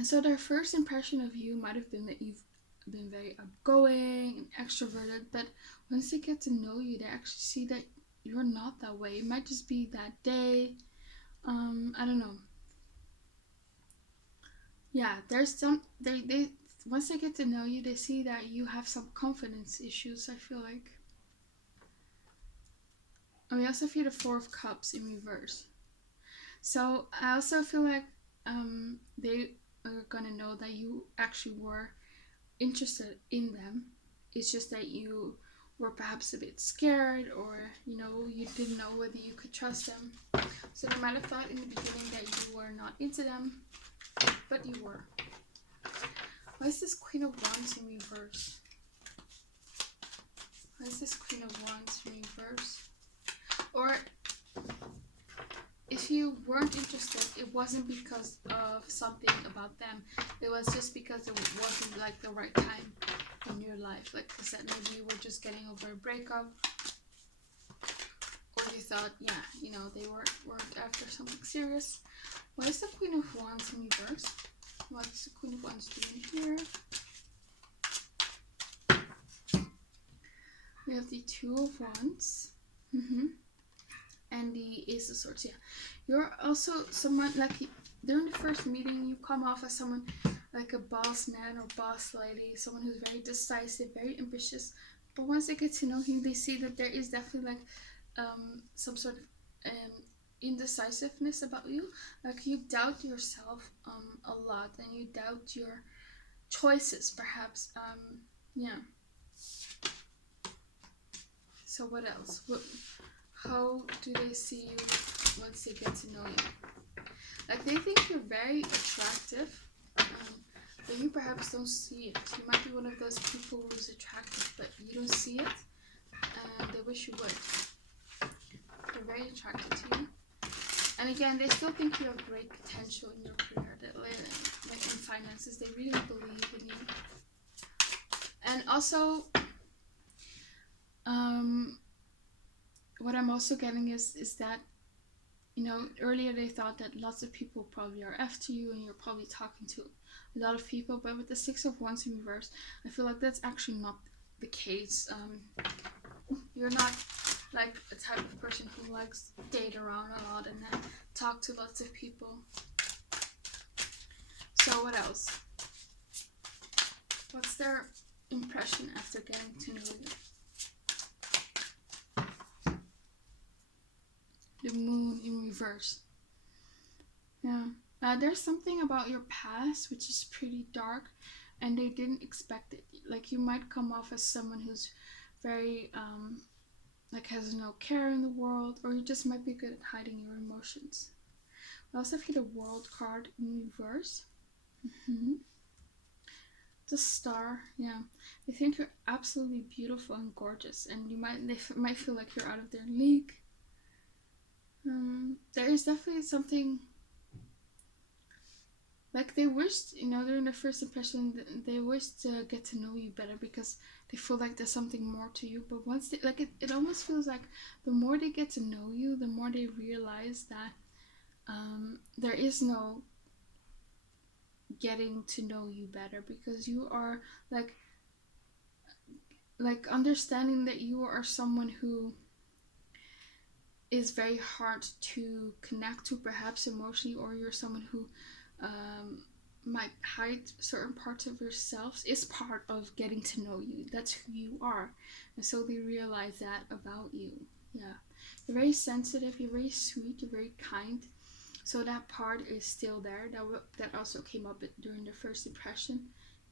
so their first impression of you might have been that you've been very outgoing and extroverted, but once they get to know you, they actually see that you're not that way. It might just be that day. I don't know. Yeah, there's some they once they get to know you, they see that you have some confidence issues, I feel like. And we also feel the Four of Cups in reverse. So I also feel like they are gonna know that you actually were interested in them. It's just that you were perhaps a bit scared, or you didn't know whether you could trust them. So they might have thought in the beginning that you were not into them, but you were. Why is this Queen of Wands in reverse? Why is this Queen of Wands in reverse? Or if you weren't interested, it wasn't because of something about them. It was just because it wasn't like the right time in your life. Like I said, maybe you were just getting over a breakup, or you thought, yeah, they weren't after something serious. Why is the Queen of Wands in reverse? What's the Queen of Wands doing here? We have the Two of Wands. And the Ace of Swords. Yeah, you're also someone like during the first meeting you come off as someone like a boss man or boss lady, someone who's very decisive, very ambitious. But once they get to know you, they see that there is definitely like some sort of indecisiveness about you. Like you doubt yourself a lot, and you doubt your choices, perhaps. Yeah. So what else? How do they see you once they get to know you? Like they think you're very attractive, but you perhaps don't see it. You might be one of those people who's attractive, but you don't see it, and they wish you would. They're very attracted to you. And again, they still think you have great potential in your career. That, like in finances, they really believe in you. And also, what I'm also getting is that, earlier they thought that lots of people probably are after you and you're probably talking to a lot of people, but with the Six of Wands in reverse, I feel like that's actually not the case. You're not like a type of person who likes to date around a lot and then talk to lots of people. So what else? What's their impression after getting to know you? The Moon in reverse. Yeah. There's something about your past which is pretty dark, and they didn't expect it. Like you might come off as someone who's very like has no care in the world, or you just might be good at hiding your emotions. We also have the World card in reverse. The Star. Yeah, they think you're absolutely beautiful and gorgeous, and they might feel like you're out of their league. There is definitely something like they wished, during the first impression, they wish to get to know you better because they feel like there's something more to you. But once they, like it almost feels like the more they get to know you, the more they realize that there is no getting to know you better, because you are like understanding that you are someone who is very hard to connect to, perhaps emotionally, or you're someone who might hide certain parts of yourselves, is part of getting to know you. That's who you are, and so they realize that about you. Yeah, you're very sensitive, you're very sweet, you're very kind, so that part is still there. That also came up during the first impression.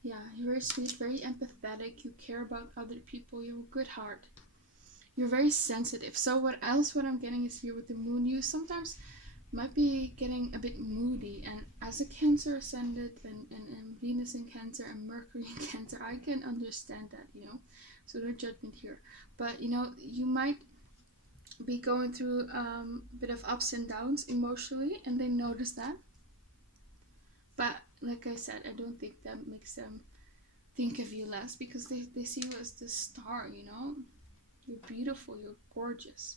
Yeah, you're very sweet, very empathetic, you care about other people, you have a good heart, you're very sensitive. So what I'm getting is here with the Moon, you sometimes might be getting a bit moody, and as a Cancer ascendant and Venus in Cancer and Mercury in Cancer, I can understand that, so no judgment here. But you might be going through a bit of ups and downs emotionally, and they notice that. But like I said, I don't think that makes them think of you less, because they see you as the star, you know? You're beautiful, you're gorgeous.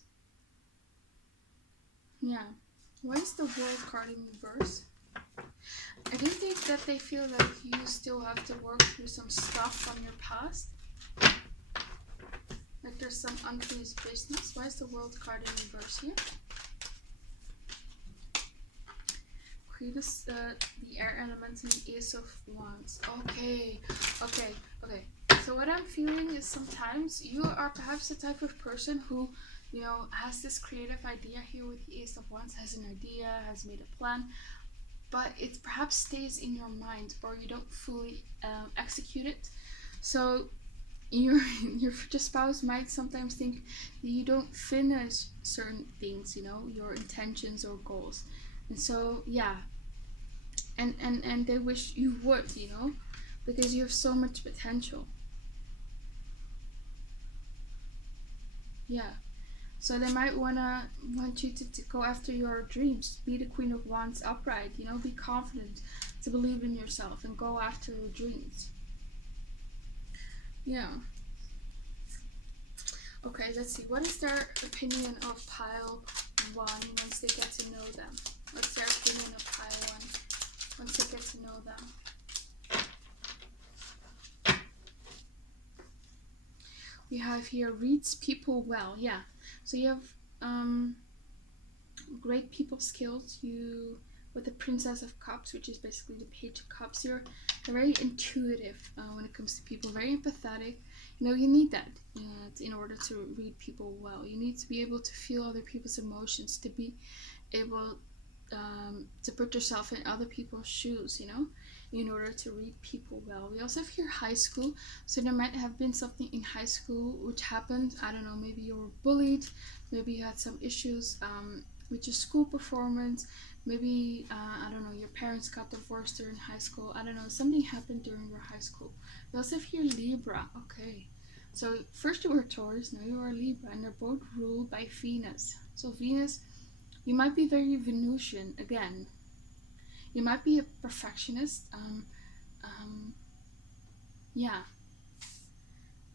Yeah. Why is the World card in reverse? I do think that they feel like you still have to work through some stuff from your past. Like there's some unfinished business. Why is the World card in reverse here? The air elements and the Ace of Wands. Okay. So what I'm feeling is sometimes you are perhaps the type of person who, you know, has this creative idea here with the Ace of Wands, has an idea, has made a plan, but it perhaps stays in your mind, or you don't fully execute it. So your spouse might sometimes think that you don't finish certain things, you know, your intentions or goals. And so yeah, and they wish you would, you know, because you have so much potential. Yeah. So they might want you to go after your dreams. Be the Queen of Wands upright, you know, be confident, to believe in yourself and go after your dreams. Yeah. Okay, let's see. What is their opinion of pile 1 once they get to know them? What's their opinion of pile 1 once they get to know them? We have here reads people well. Yeah. So you have great people skills. You, with the Princess of Cups, which is basically the Page of Cups, you're very intuitive when it comes to people, very empathetic. You know, you need that in order to read people well. You need to be able to feel other people's emotions, to be able to put yourself in other people's shoes, you know, in order to read people well. We also have here high school, so there might have been something in high school which happened. I don't know, maybe you were bullied, maybe you had some issues with your school performance, maybe I don't know, your parents got divorced during high school, I don't know, something happened during your high school. We also have here Libra. Okay, so first you were Taurus, now you are Libra, and they're both ruled by Venus. So Venus, you might be very Venusian again. You might be a perfectionist. Yeah.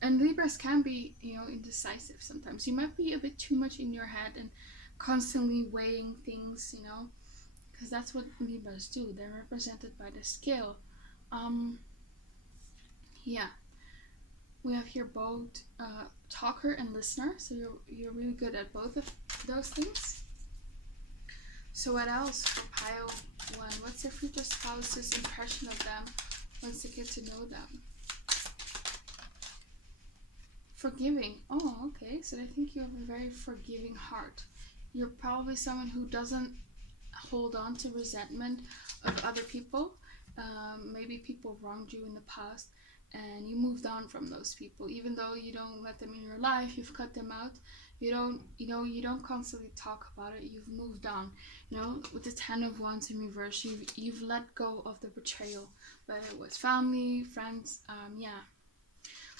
And Libras can be, you know, indecisive sometimes. You might be a bit too much in your head and constantly weighing things, you know, because that's what Libras do. They're represented by the scale. Yeah. We have here both talker and listener, so you're really good at both of those things. So what else for pile 1? What's your future spouse's impression of them once they get to know them? Forgiving. Oh, okay. So I think you have a very forgiving heart. You're probably someone who doesn't hold on to resentment of other people. Maybe people wronged you in the past, and you moved on from those people. Even though you don't let them in your life, you've cut them out. You don't constantly talk about it. You've moved on. You know, with the 10 of Wands in reverse, you've let go of the betrayal, whether it was family, friends. Yeah.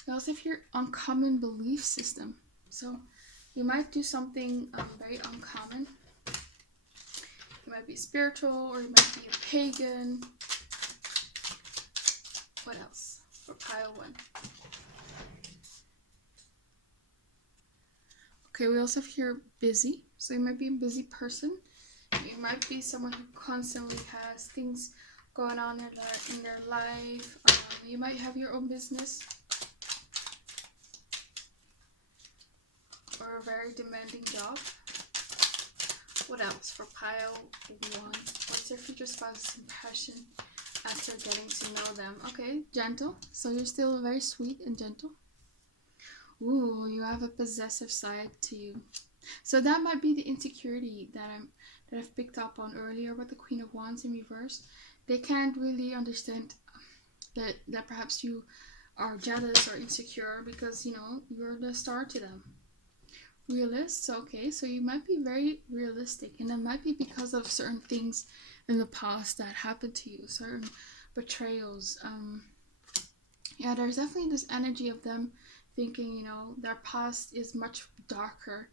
We also have your uncommon belief system. So you might do something very uncommon. You might be spiritual, or you might be a pagan. What else for pile 1? Okay, we also have here busy. So you might be a busy person. You might be someone who constantly has things going on in their life. You might have your own business, or a very demanding job. What else for pile 1? What's your future spouse's impression after getting to know them? Okay, gentle. So you're still very sweet and gentle. Ooh, you have a possessive side to you. So that might be the insecurity that I've picked up on earlier with the Queen of Wands in reverse. They can't really understand that perhaps you are jealous or insecure, because, you know, you're the star to them. Realist. Okay, so you might be very realistic, and it might be because of certain things in the past that happened to you, certain betrayals. Yeah, there's definitely this energy of them thinking, you know, their past is much darker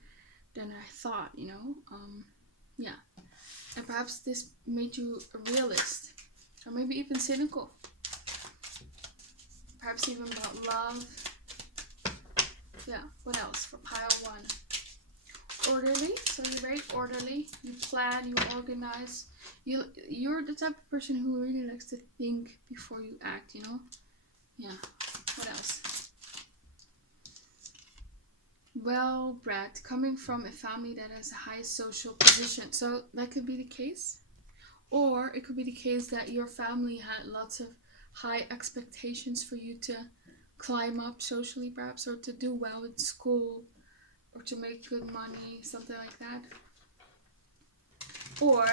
than I thought, you know. Yeah. And perhaps this made you a realist, or maybe even cynical. Perhaps even about love. Yeah, what else for pile 1? Orderly. So you're very orderly. You plan, you organize. You're the type of person who really likes to think before you act, you know? Yeah. What else? Well-bred, coming from a family that has a high social position. So that could be the case. Or it could be the case that your family had lots of high expectations for you to climb up socially, perhaps, or to do well in school, or to make good money, something like that. Or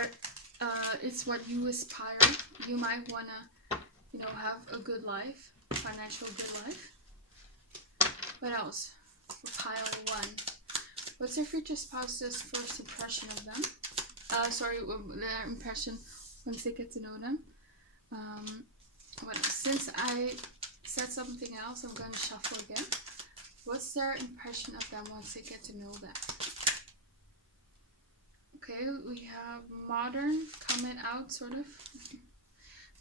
it's what you aspire. You might want to, you know, have a good life, financial good life. What else? For pile 1. What's your future spouse's first impression of them? Their impression once they get to know them. What else? Since I said something else, I'm going to shuffle again. What's their impression of them once they get to know them? Okay, we have modern coming out, sort of.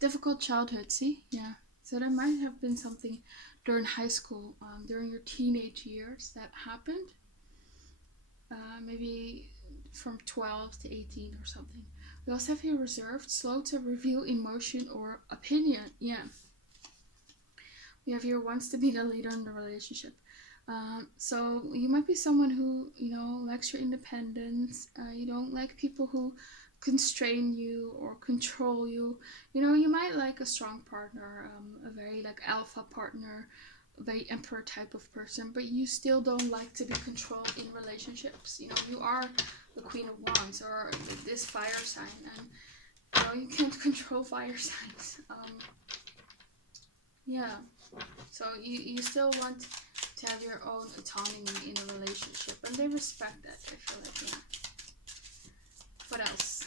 Difficult childhood, see? Yeah. So there might have been something during high school, during your teenage years that happened. Maybe from 12 to 18 or something. We also have here reserved, slow to reveal emotion or opinion. Yeah. We have here wants to be the leader in the relationship. So you might be someone who, you know, likes your independence. You don't like people who constrain you or control you. You know, you might like a strong partner, a very like alpha partner, a very emperor type of person, but you still don't like to be controlled in relationships. You know, you are the Queen of Wands or this fire sign, and you know, you can't control fire signs. Yeah. So you still want to have your own autonomy in a relationship, and they respect that, I feel like. Yeah. What else?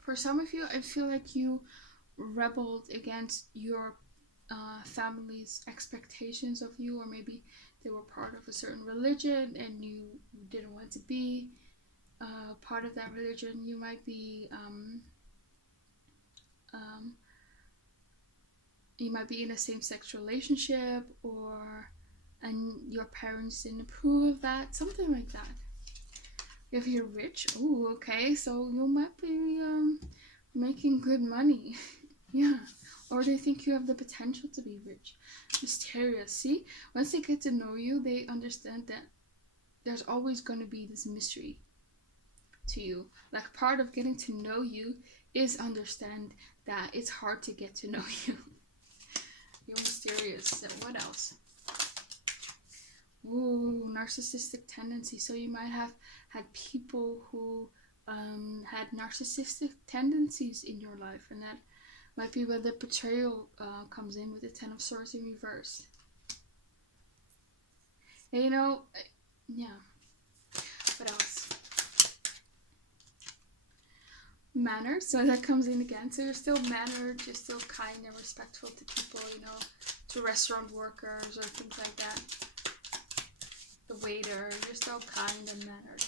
For some of you, I feel like you rebelled against your family's expectations of you, or maybe they were part of a certain religion and you didn't want to be part of that religion. You might be you might be in a same-sex relationship, and your parents didn't approve of that, something like that. You have here rich. Oh, okay, so you might be making good money. Yeah. Or they think you have the potential to be rich. Mysterious. See, once they get to know you, they understand that there's always going to be this mystery to you. Like, part of getting to know you is understand that it's hard to get to know you. You're mysterious. So what else? Ooh, narcissistic tendency. So you might have had people who had narcissistic tendencies in your life, and that might be where the betrayal comes in with the 10 of Swords in reverse. And you know, yeah. What else? Manners. So that comes in again. So you're still mannered, you're still kind and respectful to people, you know, to restaurant workers or things like that. The waiter, you're still kind and mannered.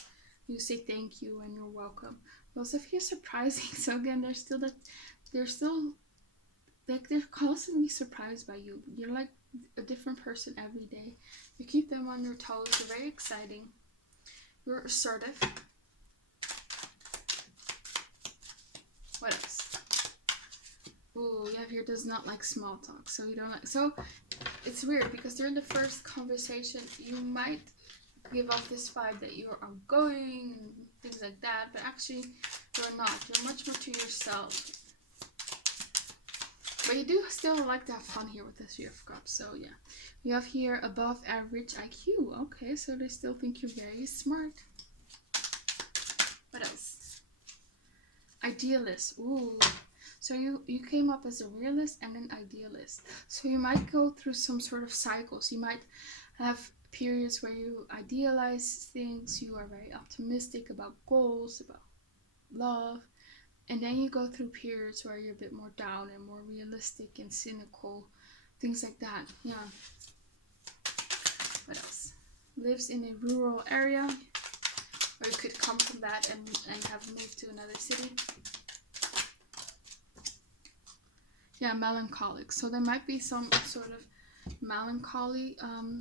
You say thank you and you're welcome. But also if you're surprising, so again, they're constantly surprised by you. You're like a different person every day. You keep them on their toes. You're very exciting. You're assertive. What else? Ooh, yeah, here does not like small talk. So you don't like. So it's weird because during the first conversation, you might give off this vibe that you're outgoing and things like that, but actually you're not. You're much more to yourself. But you do still like to have fun here with the Three of Cups. So yeah, you have here above average IQ. Okay, so they still think you're very smart. What else? Idealist. Ooh. So you came up as a realist and an idealist. So you might go through some sort of cycles. You might have periods where you idealize things. You are very optimistic about goals, about love. And then you go through periods where you're a bit more down and more realistic and cynical. Things like that. Yeah. What else? lives in a rural area, or you could come from that and have moved to another city. Yeah, melancholic. So there might be some sort of melancholy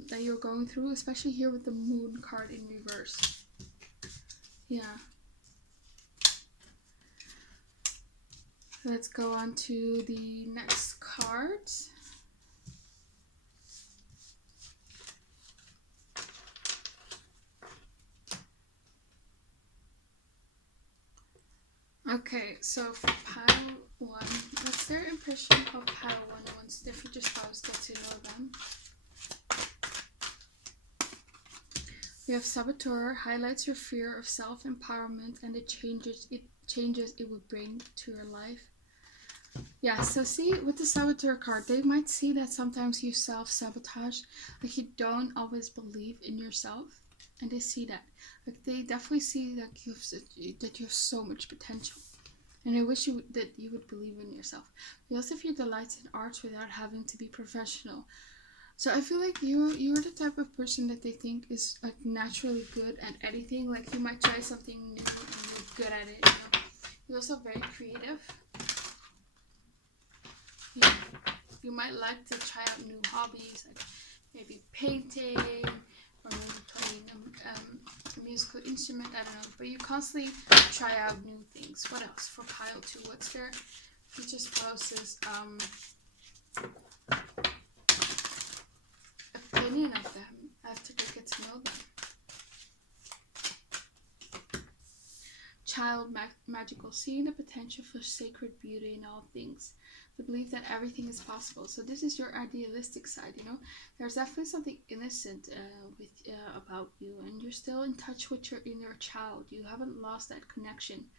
that you're going through, especially here with the moon card in reverse. Yeah. Let's go on to the next cards. Okay, so for pile 1, what's their impression of pile 1 once their future spouse get to know them? We have Saboteur, highlights your fear of self-empowerment and the changes it would bring to your life. Yeah, so see, with the Saboteur card, they might see that sometimes you self-sabotage, like you don't always believe in yourself, and they see that. Like they definitely see that you have so much potential, and I wish that you would believe in yourself. We also feel delights in art without having to be professional. So I feel like you're the type of person that they think is like naturally good at anything. Like you might try something new and you're good at it. You know? You're also very creative. Yeah. You might like to try out new hobbies, like maybe painting or maybe playing a musical instrument. I don't know. But you constantly try out new things. What else for pile 2? What's their future spouse's opinion of them after they get to know them? Child magical, seeing the potential for sacred beauty in all things, the belief that everything is possible. So this is your idealistic side, you know. There's definitely something innocent about you, and you're still in touch with your inner child. You haven't lost that connection.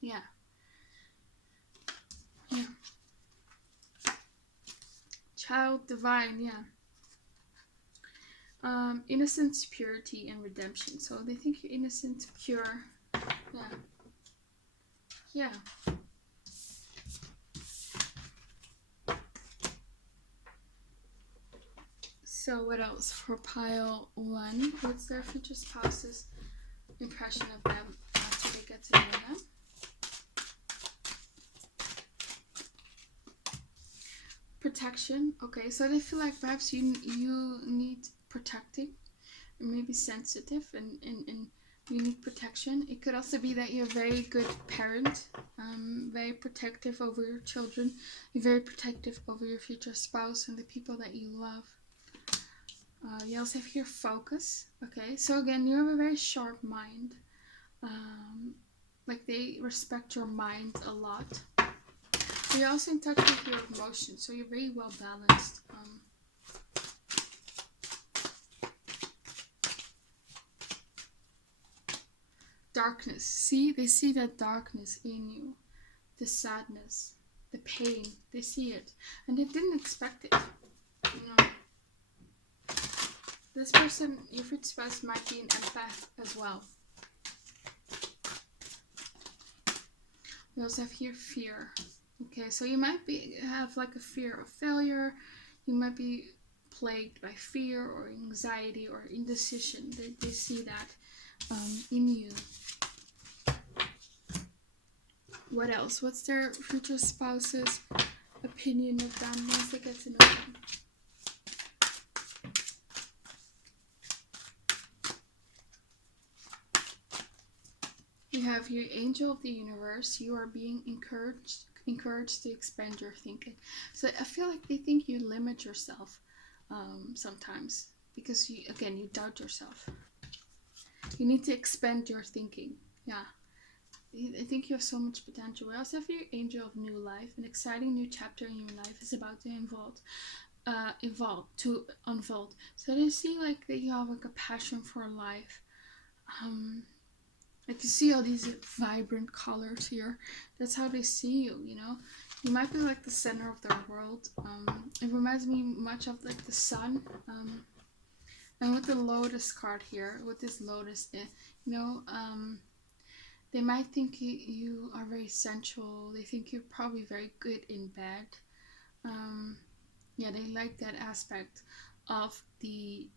Yeah. Child divine, yeah. Innocence, purity, and redemption. So they think you're innocent, pure. Yeah. So what else for pile 1? What's their future spouse's impression of them after they get to know them? Protection. Okay, so they feel like perhaps you need protecting, or maybe sensitive, and you need protection. It could also be that you're a very good parent, very protective over your children, you're very protective over your future spouse and the people that you love. You also have here focus. Okay, so again, you have a very sharp mind. Like they respect your mind a lot. So you're also in touch with your emotions, so you're very well balanced. Darkness. See, they see that darkness in you, the sadness, the pain. They see it, and they didn't expect it. You know. This person, your future spouse, might be an empath as well. We also have here fear. Okay, so you might have like a fear of failure. You might be plagued by fear or anxiety or indecision. They see that in you. What else? What's their future spouse's opinion of them once they get to know them? You have your angel of the universe. You are being encouraged to expand your thinking. So I feel like they think you limit yourself sometimes because you doubt yourself. You need to expand your thinking. Yeah. I think you have so much potential. We also have your angel of new life. An exciting new chapter in your life is about to unfold. So they see like that you have like a passion for life. Like you see all these vibrant colors here. That's how they see you, you know. You might be like the center of their world. It reminds me much of like the sun. And with the lotus card here, with this lotus, they might think you are very sensual. They think you're probably very good in bed. They like that aspect of the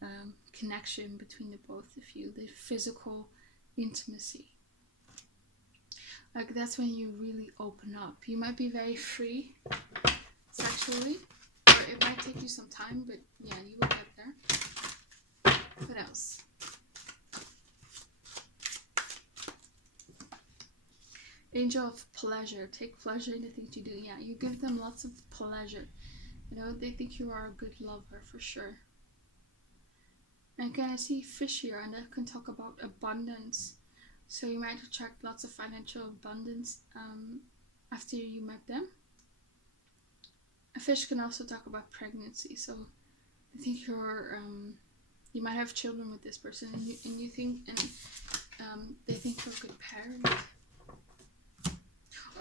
connection between the both of you, the physical intimacy. Like that's when you really open up. You might be very free sexually, or it might take you some time, but yeah, you will get there. What else? Angel of pleasure. Take pleasure in the things you do. Yeah, you give them lots of pleasure. You know, they think you are a good lover for sure. And again, I see fish here, and that can talk about abundance. So you might attract lots of financial abundance after you met them. A fish can also talk about pregnancy. So I think you might have children with this person, and you think, and they think you're a good parent.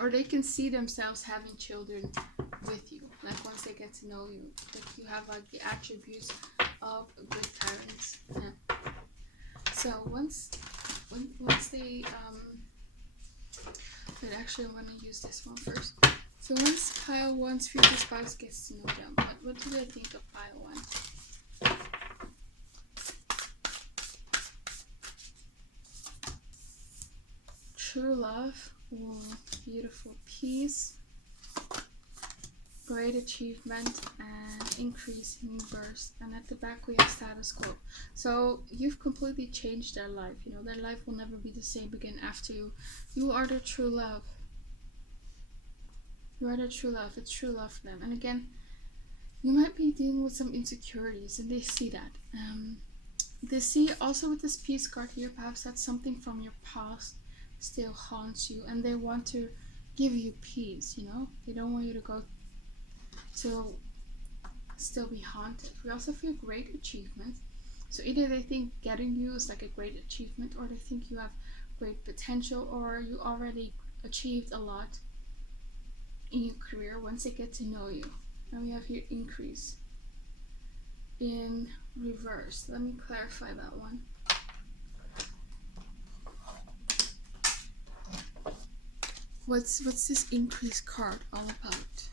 Or they can see themselves having children with you. Like once they get to know you, like you have like the attributes of good parents. Yeah. So once they but actually I'm gonna use this one first. So once pile one's future spouse gets to know them, what do they think of pile one? True love. Ooh, beautiful peace, great achievement, and increase in burst. And at the back we have status quo. So you've completely changed their life. You know, their life will never be the same again after you. You are their true love. You are their true love. It's true love for them. And again, you might be dealing with some insecurities, and they see that. They see also with this peace card here, perhaps that something from your past still haunts you, and they want to give you peace. You know, they don't want you to go to still be haunted. We also feel great achievement. So either they think getting you is like a great achievement, or they think you have great potential, or you already achieved a lot in your career once they get to know you. And we have here increase in reverse. Let me clarify that one. What's this increase card all about?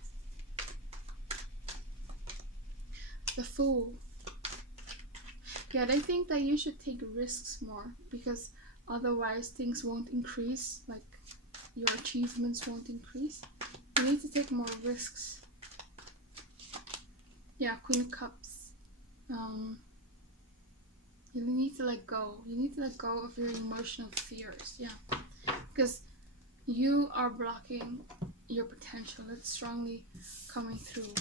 The Fool. Yeah, they think that you should take risks more, because otherwise things won't increase, like your achievements won't increase. You need to take more risks. Yeah, Queen of Cups. You need to let go. You need to let go of your emotional fears. Yeah, because you are blocking your potential. It's strongly coming through.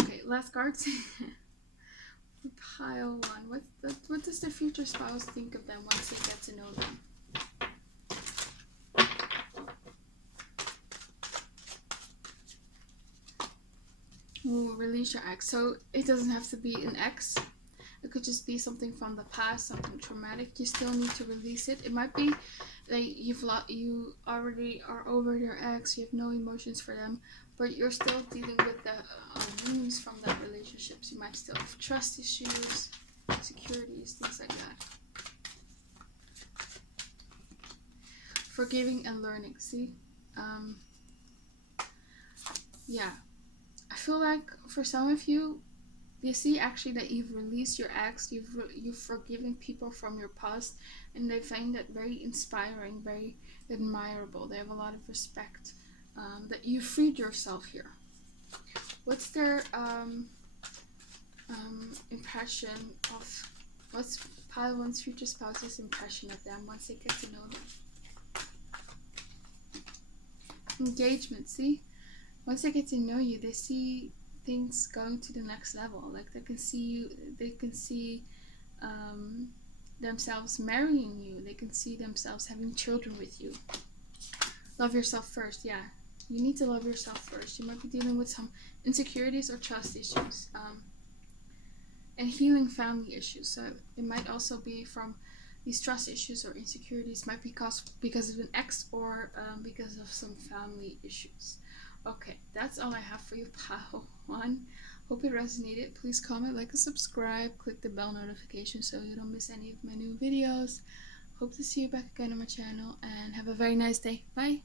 Okay, last cards. Pile one. What does the future spouse think of them once they get to know them? Ooh, release your ex. So it doesn't have to be an ex. It could just be something from the past, something traumatic. You still need to release it. It might be that you already are over your ex. You have no emotions for them, but you're still dealing with the wounds from that relationships. You might still have trust issues, insecurities, things like that. Forgiving and learning. See, yeah. I feel like for some of you, you see actually that you've released your ex, you've forgiven people from your past, and they find that very inspiring, very admirable. They have a lot of respect that you freed yourself here. What's their impression of, what's pile one's future spouse's impression of them once they get to know them? Engagement. See, once they get to know you, they see things going to the next level. Like they can see themselves marrying you. They can see themselves having children with you. Love yourself first. Yeah, you need to love yourself first. You might be dealing with some insecurities or trust issues, and healing family issues. So it might also be from these trust issues or insecurities, might be because of an ex, or because of some family issues. Okay, that's all I have for you, pile one. Hope it resonated. Please comment, like, and subscribe. Click the bell notification so you don't miss any of my new videos. Hope to see you back again on my channel, and have a very nice day. Bye.